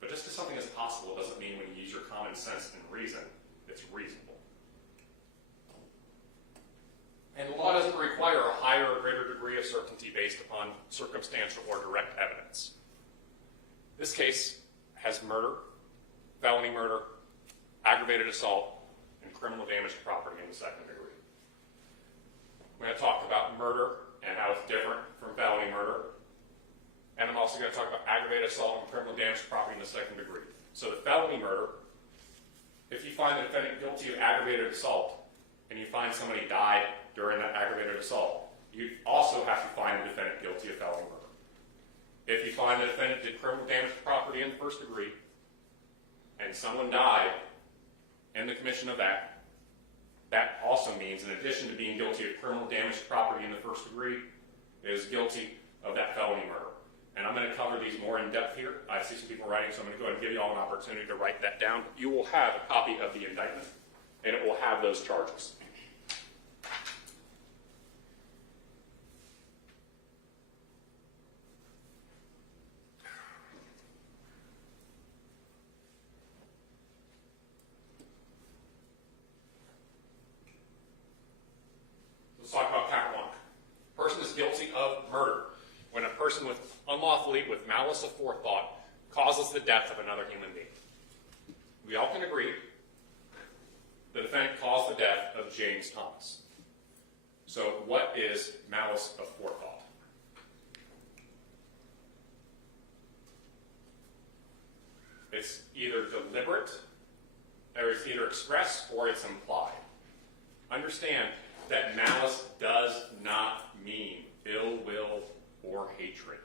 But just because something is possible doesn't mean when you use your common sense and reason, it's reasonable. And the law doesn't require a higher or greater degree of certainty based upon circumstantial or direct evidence. This case has murder, felony murder, aggravated assault, and criminal damage to property in the second degree. We're going to talk about murder and how it's different from felony murder. And I'm also going to talk about aggravated assault and criminal damage to property in the second degree. So the felony murder, if you find the defendant guilty of aggravated assault and you find somebody died during that aggravated assault, you also have to find the defendant guilty of felony murder. If you find the defendant did criminal damage to property in the first degree and someone died in the commission of that, that also means, in addition to being guilty of criminal damage to property in the first degree, is guilty of that felony murder. And I'm going to cover these more in depth here. I see some people writing, so I'm going to go ahead and give you all an opportunity to write that down. You will have a copy of the indictment, and it will have those charges. Let's talk about count one. Person is guilty of murder when a person unlawfully, with malice aforethought, causes the death of another human being. We all can agree the defendant caused the death of James Thomas. So what is malice aforethought? It's either deliberate, or it's either expressed, or it's implied. Understand that malice does not mean ill will or hatred.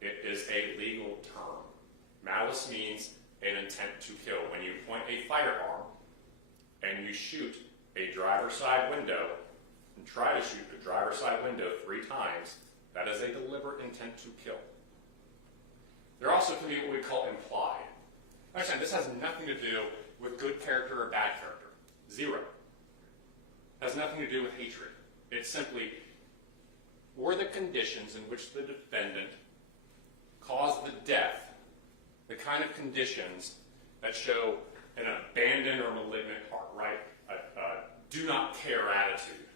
It is a legal term. Malice means an intent to kill. When you point a firearm and you shoot a driver's side window and try to shoot the driver's side window 3 times, that is a deliberate intent to kill. There also can be what we call implied. Understand, this has nothing to do with good character or bad character. Zero. It has nothing to do with hatred. It's simply, were the conditions in which the defendant caused the death the kind of conditions that show an abandoned or malignant heart, right? A do not care attitude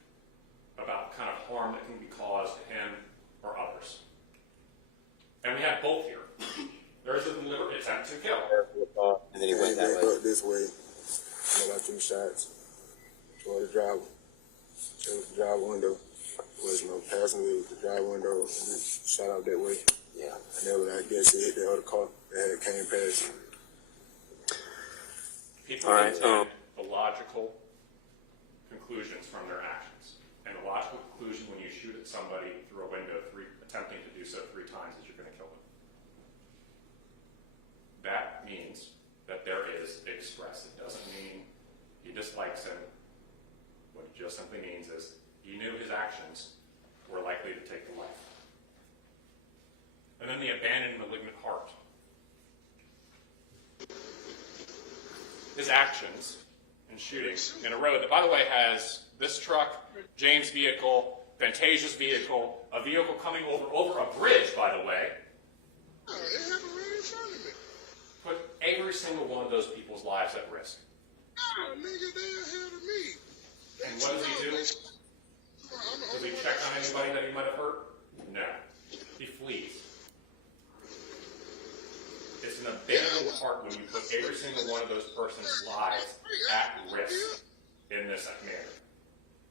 about the kind of harm that can be caused to him or others. And we have both here. There is a deliberate attempt to kill. And then he went that way. Up this way. I got 2 shots toward the driver. It was the driver window. There was no passenger. It was the driver window. And it shot out that way. Yeah. And then I guess it hit the other car that came past. People All right, intend illogical conclusions from their actions. And a logical conclusion when you shoot at somebody through a window 3 attempting to do so 3 times that you're going to kill him. That means that there is express. It doesn't mean he dislikes him. What it just simply means is he knew his actions were likely to take the life. And then the abandoned malignant heart. His actions in shooting in a road that, by the way, has this truck, James' vehicle, Fantasia's vehicle, a vehicle coming over a bridge, by the way. It happened right in front of me. Put every single one of those people's lives at risk. Nigga, they ahead of me. And what does he do? Does he check on anybody that he might have hurt? No. He flees. It's an abandoned heart when you put every single one of those persons' lives at risk in this manner.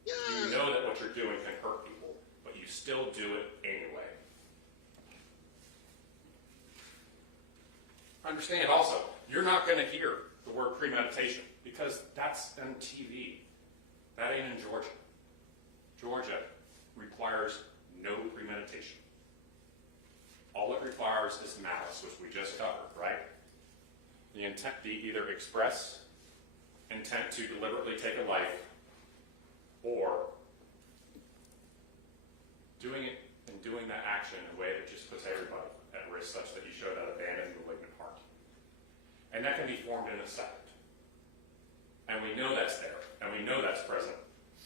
You know that what you're doing can hurt people, but you still do it anyway. Understand also, you're not going to hear the word premeditation because that's on TV. That ain't in Georgia. Georgia requires no premeditation. All it requires is malice, which we just covered, right? The intent, the either express intent to deliberately take a life, or doing it and doing that action in a way that just puts everybody at risk, such that you show that abandoned malignant heart. And that can be formed in a second. And we know that's there, and we know that's present.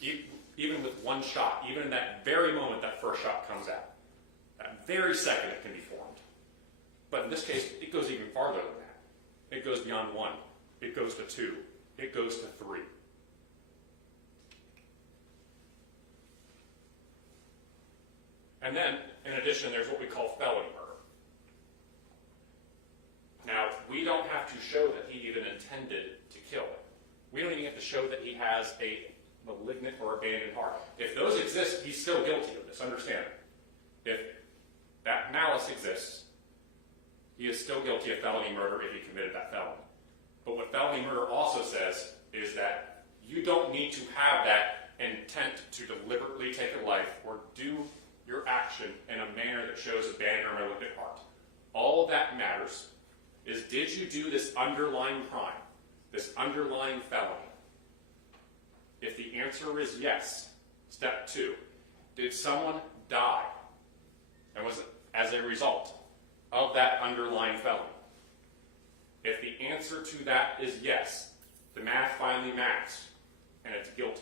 Even with one shot, even in that very moment that first shot comes out, that very second it can be formed. But in this case, it goes even farther than that. It goes beyond 1. It goes to 2. It goes to 3. And then, in addition, there's what we call felony murder. Now, we don't have to show that he even intended to kill. We don't even have to show that he has a malignant or abandoned heart. If those exist, he's still guilty of this. Understand? If that malice exists, he is still guilty of felony murder if he committed that felony. But what felony murder also says is that you don't need to have that intent to deliberately take a life or do your action in a manner that shows abandon or malignant heart. All that matters is, did you do this underlying crime, this underlying felony? If the answer is yes, step 2, did someone die? And was it as a result of that underlying felony? If the answer to that is yes, the math finally matches, and it's guilty.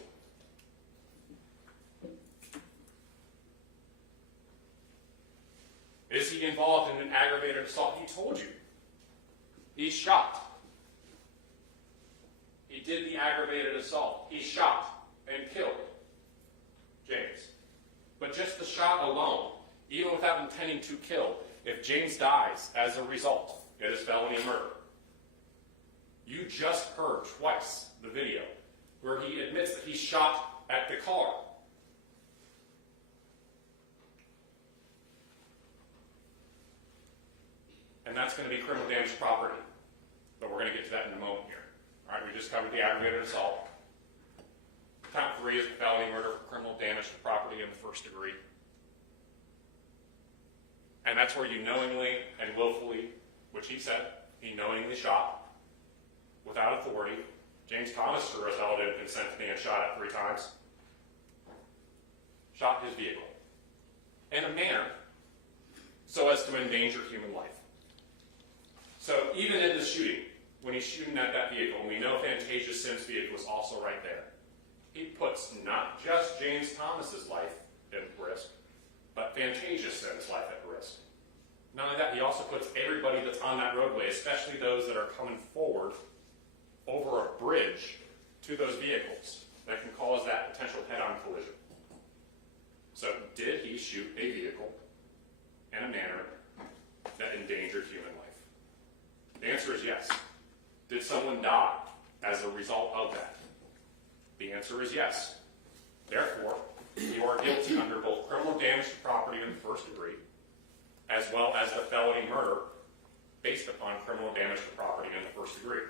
Is he involved in an aggravated assault? He told you. He's shot. He did the aggravated assault. He shot and killed James. But just the shot alone, even without intending to kill, if James dies as a result, it is felony murder. You just heard twice the video where he admits that he shot at the car. And that's going to be criminal damage to property. But we're going to get to that in a moment here. All right, we just covered the aggravated assault. Count 3 is felony murder for criminal damage to property in the first degree. And that's where you knowingly and willfully, which he said, he knowingly shot without authority. James Thomas sure as hell didn't consent to being shot at 3 times. Shot his vehicle in a manner so as to endanger human life. So even in the shooting, when he's shooting at that vehicle, and we know Fantasia Sims' vehicle is also right there, he puts not just James Thomas's life at risk, but Fantasia Sims' life at risk. Not only that, he also puts everybody that's on that roadway, especially those that are coming forward over a bridge to those vehicles, that can cause that potential head-on collision. So did he shoot a vehicle in a manner that endangered human life? The answer is yes. Did someone die as a result of that? The answer is yes. Therefore, you are guilty under both criminal damage to property in the first degree, as well as the felony murder based upon criminal damage to property in the first degree.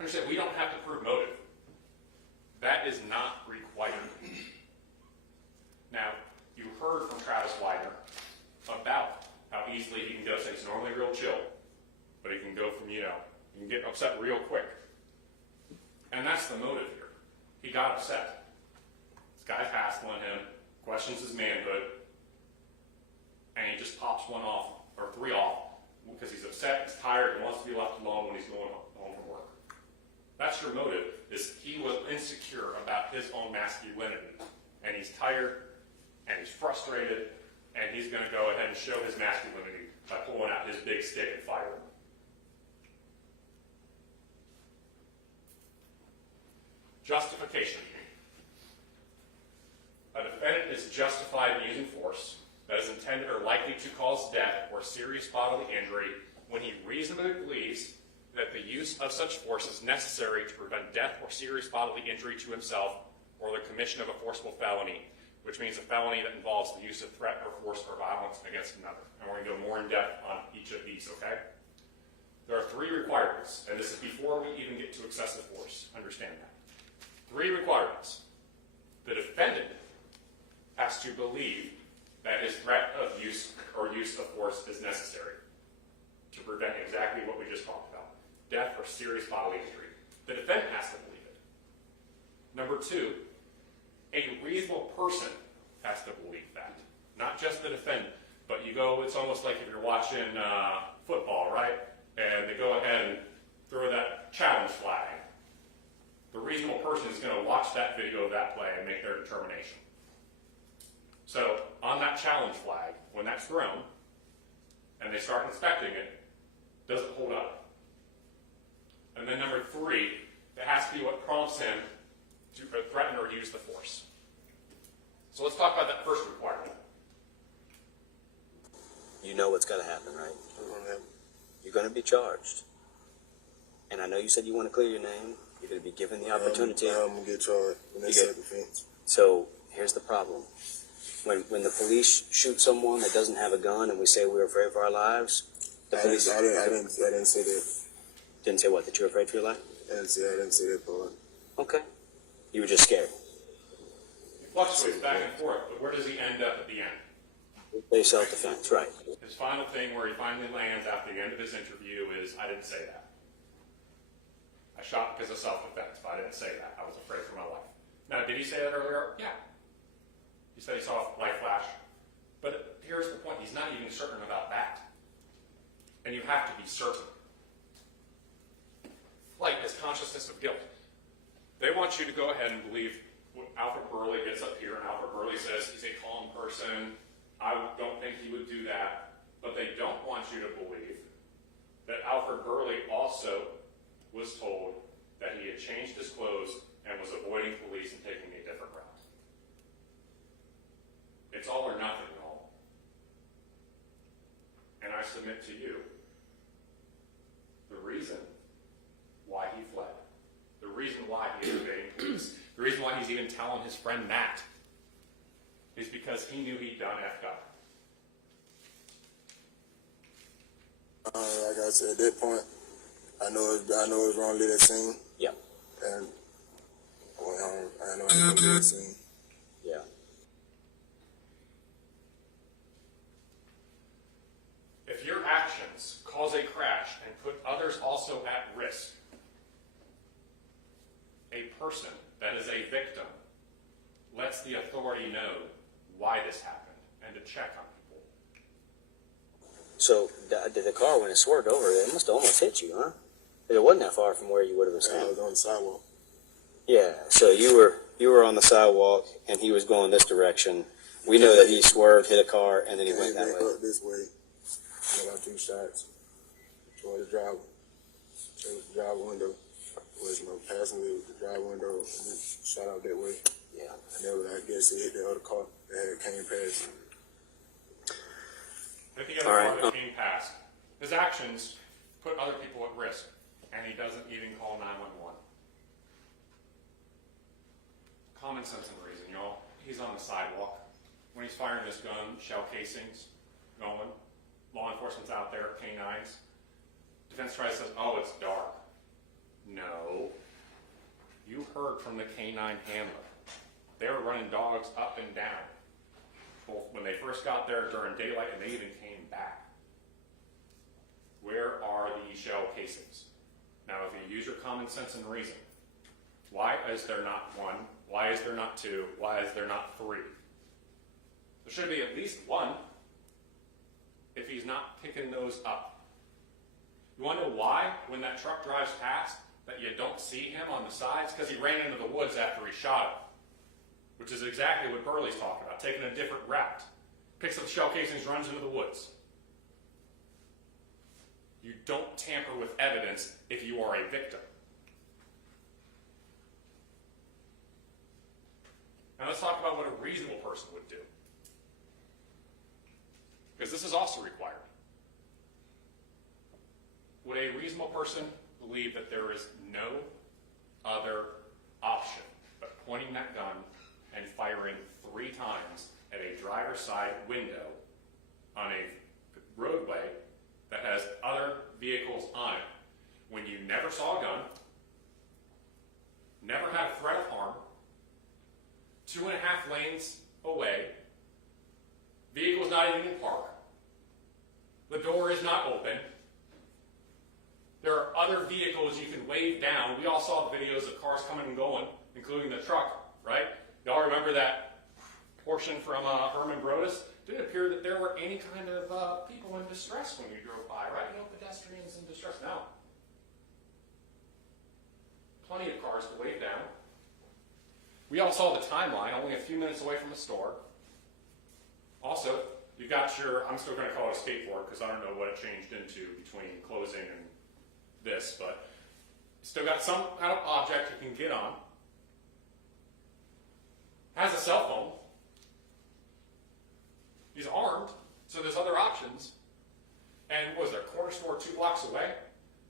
Understand, we don't have to prove motive. That is not required. Now, you heard from Travis Widener He's normally real chill, but he can go from, you can get upset real quick. And that's the motive here. He got upset. This guy's hassling him, questions his manhood, and he just pops one off, or three off, because he's upset, he's tired, and wants to be left alone when he's going home from work. That's your motive, is he was insecure about his own masculinity. And he's tired, and he's frustrated, and he's going to go ahead and show his masculinity by pulling out his big stick and firing. Justification. A defendant is justified in using force that is intended or likely to cause death or serious bodily injury when he reasonably believes that the use of such force is necessary to prevent death or serious bodily injury to himself or the commission of a forcible felony, which means a felony that involves the use of threat or force or violence against another. And we're going to go more in depth on each of these, okay? There are 3 requirements, and this is before we even get to excessive force. Understand that. 3 requirements. The defendant has to believe that his threat of use or use of force is necessary to prevent exactly what we just talked about, death or serious bodily injury. The defendant has to believe it. Number 2, a reasonable person has to believe that. Not just the defendant, but it's almost like if you're watching football, right? And they go ahead and throw that challenge flag. The reasonable person is going to watch that video of that play and make their determination. So on that challenge flag, when that's thrown, and they start inspecting it, does it hold up? And then number 3, it has to be what prompts him to threaten or use the force. So let's talk about that first requirement. You know what's going to happen, right? You're going to be charged. And I know you said you want to clear your name. You're going to be given the opportunity. I'm going to get charged when they self-defense. So here's the problem. When the police shoot someone that doesn't have a gun and we say we're afraid for our lives, the police... I didn't say that. Didn't say what, that you're afraid for your life? I didn't say that part. Okay. You were just scared. He fluctuates back and forth, but where does he end up at the end? They self-defense, right. His final thing where he finally lands after the end of his interview is, I didn't say that. I shot because of self-defense, but I didn't say that. I was afraid for my life. Now, did he say that earlier? Yeah. He said he saw a light flash. But here's the point. He's not even certain about that. And you have to be certain. Flight is consciousness of guilt. They want you to go ahead and believe what Alfred Burley gets up here, and Alfred Burley says he's a calm person. I don't think he would do that. But they don't want you to believe that Alfred Burley also was told that he had changed his clothes and was avoiding police and taking a different route. It's all or nothing at all. And I submit to you, the reason why he fled, the reason why he is evading police, the reason why he's even telling his friend Matt, is because he knew he'd done effed up. Like I said, at that point, I know it was wrong to leave that scene. Yeah. And I went home. I know I didn't leave that scene. Yeah. If your actions cause a crash and put others also at risk, a person that is a victim lets the authority know why this happened and to check on people. So the car, when it swerved over, it must have almost hit you, huh? It wasn't that far from where you would have been I standing. was on the sidewalk. Yeah, so you were on the sidewalk, and he was going this direction. We know that he swerved, hit a car, and then he went that Back way. up this way. I got 2 shots toward the driver. It was the driver window. Was no passenger, with the driver window, and then shot out that way. Yeah. And then I guess it hit the other car that came past. If the other car that came past, his actions put other people at risk, and he doesn't even call 911. Common sense and reason, y'all. He's on the sidewalk. When he's firing this gun, shell casings going, law enforcement's out there, canines. Defense tries to say, oh, it's dark. No. You heard from the canine handler. They were running dogs up and down, both when they first got there during daylight and they even came back. where are the shell casings? Now, if you use your common sense and reason, why is there not one? Why is there not two? Why is there not three? There should be at least one if he's not picking those up. You want to know why, when that truck drives past, that you don't see him on the sides? Because he ran into the woods after he shot him, which is exactly what Burley's talking about, taking a different route. Picks up the shell casings, runs into the woods. You don't tamper with evidence if you are a victim. Now let's talk about what a reasonable person would do, because this is also required. Would a reasonable person believe that there is no other option but pointing that gun and firing 3 times at a driver's side window on a roadway that has other vehicles on it, when you never saw a gun, never had a threat of harm, 2.5 lanes away, vehicle's not even in park, the door is not open, there are other vehicles you can wave down. We all saw the videos of cars coming and going, including the truck, right? Y'all remember that portion from Herman Broadus? Didn't appear that there were any kind of people in distress when we drove by, right? No pedestrians in distress. No. Plenty of cars to wave down. We all saw the timeline, only a few minutes away from the store. Also, you got your, I'm still going to call it a skateboard because I don't know what it changed into between closing and this, but still got some kind of object you can get on. Has a cell phone. He's armed, so there's other options. And was there a corner store 2 blocks away?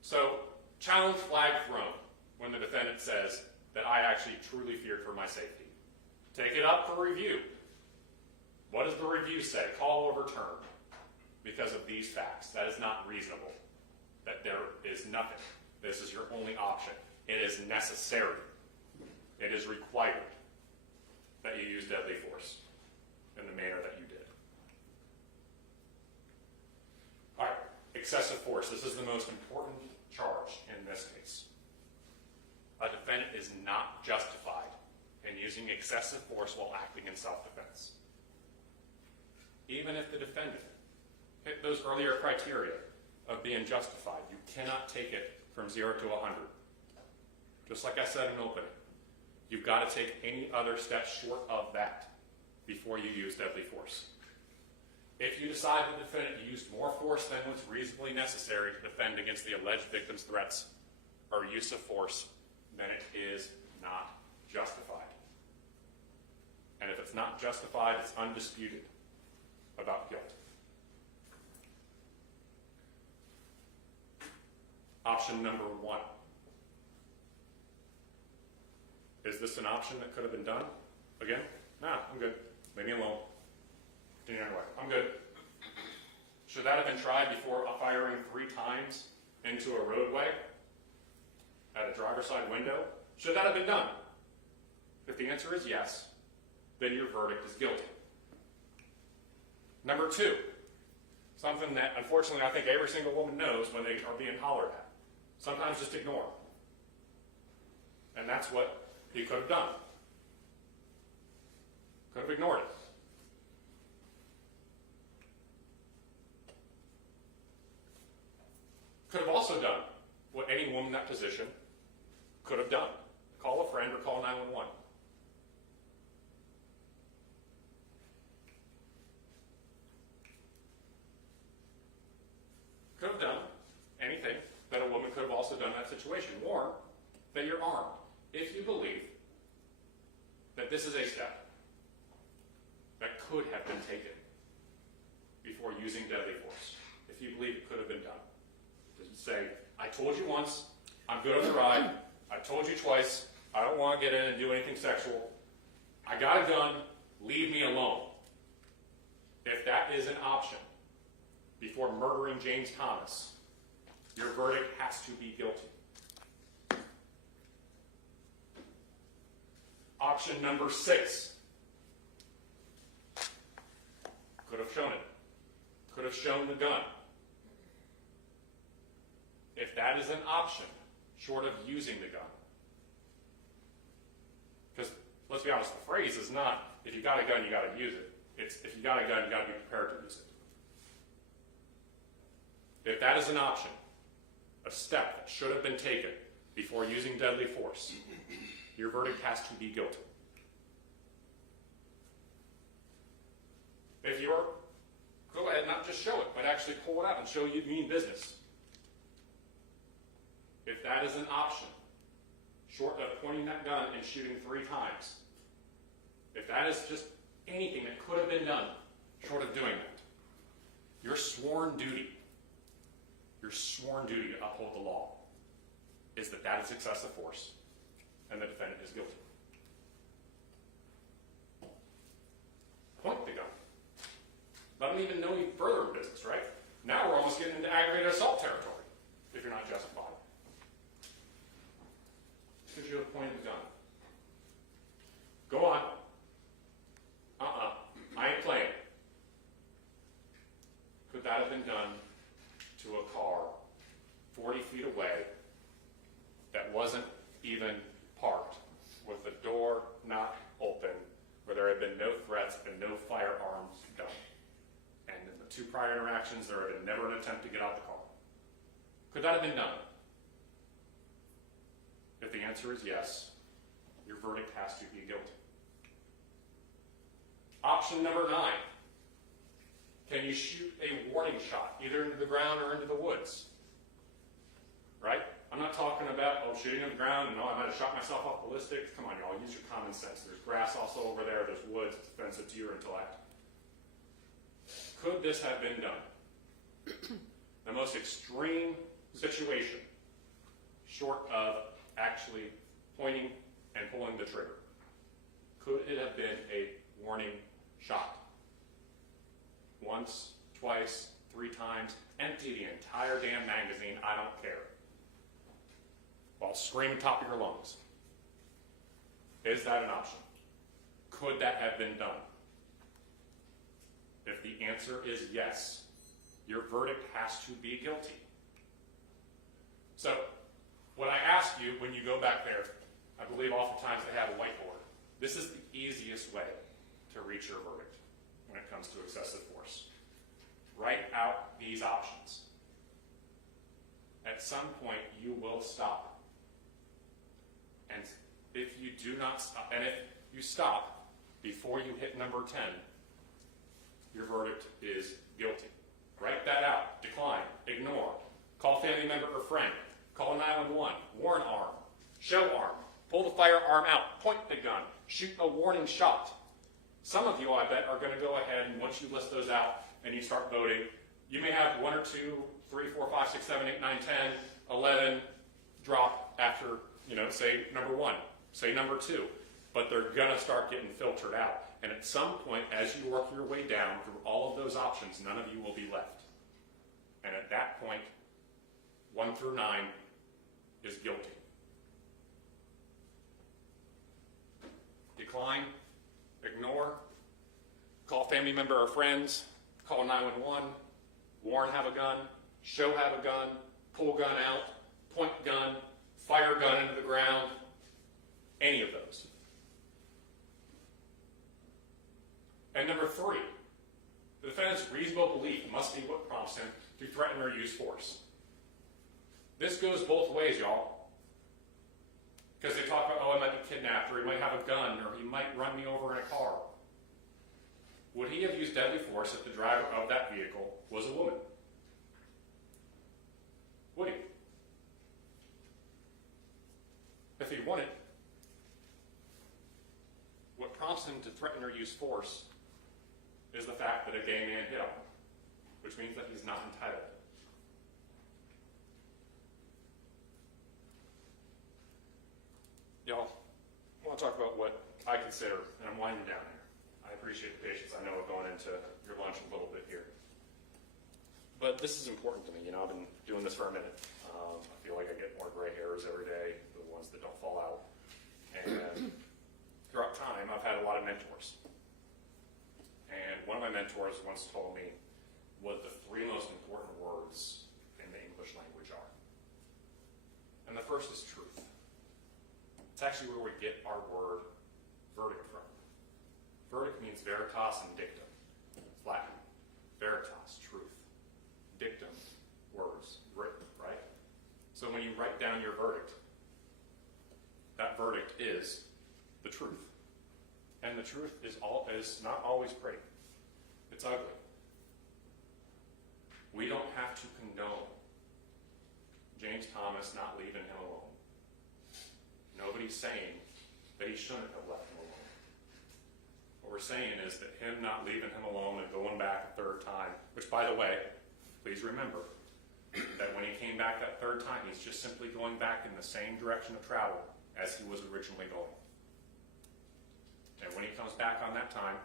So, challenge flag thrown when the defendant says that I actually truly feared for my safety. Take it up for review. What does the review say? Call overturned because of these facts. That is not reasonable. That there is nothing. This is your only option. It is necessary. It is required that you use deadly force in the manner that you did. All right, excessive force. This is the most important charge in this case. A defendant is not justified in using excessive force while acting in self-defense. Even if the defendant hit those earlier criteria of being justified, you cannot take it from 0 to 100. Just like I said in opening, you've got to take any other step short of that before you use deadly force. If you decide the defendant used more force than was reasonably necessary to defend against the alleged victim's threats or use of force, then it is not justified. And if it's not justified, it's undisputed about guilt. Option number 1. Is this an option that could have been done? Again? Nah, I'm good. Leave me alone. Continue anyway. I'm good. Should that have been tried before firing 3 times into a roadway at a driver's side window? Should that have been done? If the answer is yes, then your verdict is guilty. Number 2, something that unfortunately I think every single woman knows when they are being hollered at. Sometimes just ignore. And that's what he could have done. Could have ignored it. Could have also done what any woman in that position could have done. Call a friend or call 911. Could have done anything that a woman could have also done in that situation. Warn that you're armed. If you believe that this is a step that could have been taken before using deadly force, if you believe it could have been done, just say, I told you once, I'm good on the ride, I told you twice, I don't want to get in and do anything sexual, I got a gun, leave me alone. If that is an option before murdering James Thomas, your verdict has to be guilty. Option number 6. Could have shown it. Could have shown the gun. if that is an option, short of using the gun. Because, let's be honest, the phrase is not, if you got a gun, you got to use it. It's, if you got a gun, you got to be prepared to use it. If that is an option, a step that should have been taken before using deadly force, your verdict has to be guilty. If you're, go ahead, not just show it, but actually pull it out and show you mean business. If that is an option, short of pointing that gun and shooting 3 times, if that is just anything that could have been done short of doing that, your sworn duty to uphold the law is that that is excessive force and the defendant is guilty. Point the gun. Let them even know you further in business, right? Now we're almost getting into aggravated assault territory if you're not justified. Because you have pointed the gun. Go on. I ain't playing. Could that have been done to a car 40 feet away that wasn't even parked, with the door not open, where there had been no threats and no firearms done? And in the 2 prior interactions, there had been never an attempt to get out the car. Could that have been done? If the answer is yes, your verdict has to be guilty. Option number 9. Can you shoot a warning shot, either into the ground or into the woods? Right? I'm not talking about, shooting on the ground and, I might have shot myself off ballistics. Come on, y'all, use your common sense. There's grass also over there, there's woods, it's offensive to your intellect. Could this have been done? The most extreme situation, short of actually pointing and pulling the trigger. Could it have been a warning shot? Once, twice, 3 times, empty the entire damn magazine, I don't care. While screaming top of your lungs. Is that an option? Could that have been done? If the answer is yes, your verdict has to be guilty. So, what I ask you when you go back there, I believe oftentimes they have a whiteboard. This is the easiest way to reach your verdict when it comes to excessive force. Write out these options. At some point, you will stop. And if you do not stop, and if you stop before you hit number 10, your verdict is guilty. Write that out. Decline. Ignore. Call family member or friend. Call 911. Warn arm. Show arm. Pull the firearm out. Point the gun. Shoot a warning shot. Some of you, I bet, are going to go ahead and once you list those out and you start voting, you may have 1 or 2, 3, 4, 5, 6, 7, 8, 9, 10, 11 drop after, say number 1, say number 2. But they're going to start getting filtered out. And at some point, as you work your way down through all of those options, none of you will be left. And at that point, 1 through 9 is guilty. Decline, ignore, call family member or friends, call 911, warn have a gun, show have a gun, pull gun out, point gun, fire gun into the ground, any of those. And number 3, the defendant's reasonable belief must be what prompts him to threaten or use force. This goes both ways, y'all. Because they talk about, I might be kidnapped, or he might have a gun, or he might run me over in a car. Would he have used deadly force if the driver of that vehicle was a woman? Would he? If he wouldn't, what prompts him to threaten or use force is the fact that a gay man hit on him, which means that he's not entitled. Y'all, I want to talk about what I consider, and I'm winding down here. I appreciate the patience. I know we're going into your lunch a little bit here. But this is important to me. I've been doing this for a minute. I feel like I get more gray hairs every day, the ones that don't fall out. And throughout time, I've had a lot of mentors. And one of my mentors once told me what the 3 most important words in the English language are. And the first is truth. It's actually where we get our word verdict from. Verdict means veritas and dictum. It's Latin. Veritas, truth. Dictum, words, written, right? So when you write down your verdict, that verdict is the truth. And the truth is not always pretty. It's ugly. We don't have to condone James Thomas not leaving him alone. Nobody's saying that he shouldn't have left him alone. What we're saying is that him not leaving him alone and going back a third time, which, by the way, please remember that when he came back that third time, he's just simply going back in the same direction of travel as he was originally going. And when he comes back on that time,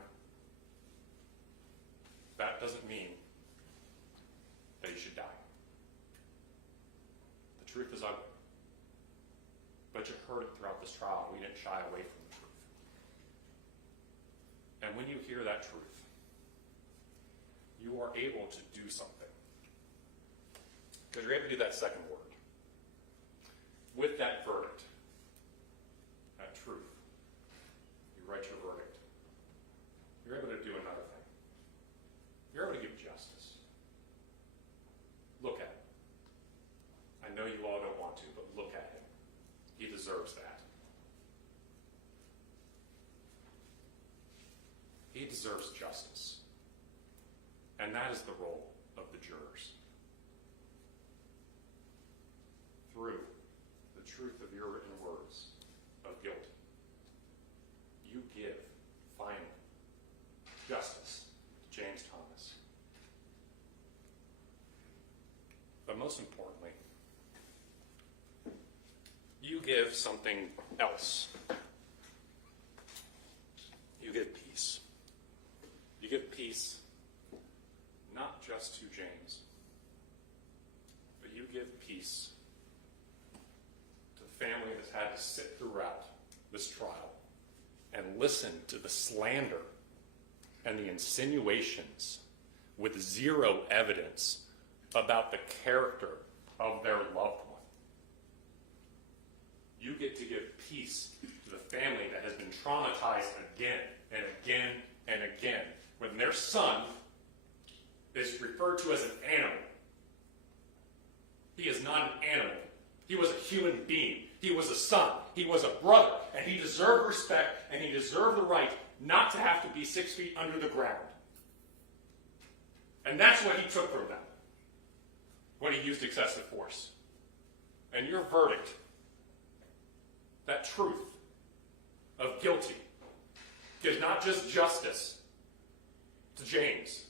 that doesn't mean that he should die. The truth is ugly. But you heard it throughout this trial. We didn't shy away from the truth. And when you hear that truth, you are able to do something. Because you're able to do that second word. With that verdict, that truth, you write your verdict. You're able to do another thing. You're able to give justice. Look at him. I know you all don't want to, but look at him. He deserves that. He deserves justice. And that is the role of the jurors. Through the truth of your written words of guilt, you give, finally, justice to James Thomas. But most importantly, you give something else. You give peace. You give peace not just to James, but you give peace to the family that's had to sit throughout this trial and listen to the slander and the insinuations with zero evidence about the character of their loved one. You get to give peace to the family that has been traumatized again and again and again when their son is referred to as an animal. He is not an animal. He was a human being. He was a son. He was a brother. And he deserved respect, and he deserved the right not to have to be 6 feet under the ground. And that's what he took from them when he used excessive force. And your verdict, that truth of guilty, gives not just justice to James.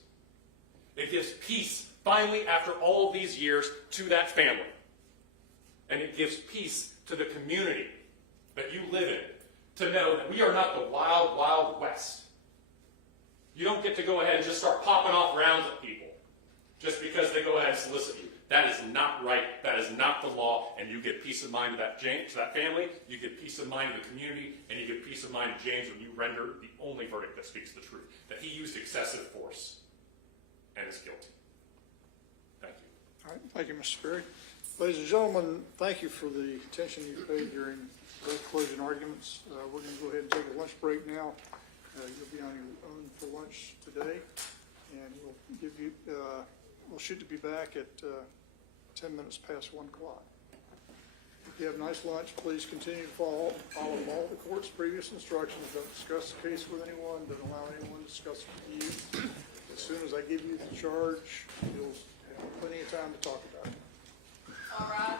It gives peace, finally, after all of these years, to that family. And it gives peace to the community that you live in, to know that we are not the wild, wild west. You don't get to go ahead and just start popping off rounds at people just because they go ahead and solicit you. That is not right. That is not the law. And you give peace of mind to that family. You give peace of mind to the community. And you give peace of mind to James when you render the only verdict that speaks the truth, that he used excessive force and is guilty. Thank you. All right, thank you, Mr. Sperry. Ladies and gentlemen, thank you for the attention you paid during both closing arguments. We're going to go ahead and take a lunch break now. You'll be on your own for lunch today, and we'll shoot to be back at 10 minutes past 1 o'clock. If you have a nice lunch, please continue to follow all the court's previous instructions. Don't discuss the case with anyone. Don't allow anyone to discuss it with you. As soon as I give you the charge, you'll have plenty of time to talk about it. All right.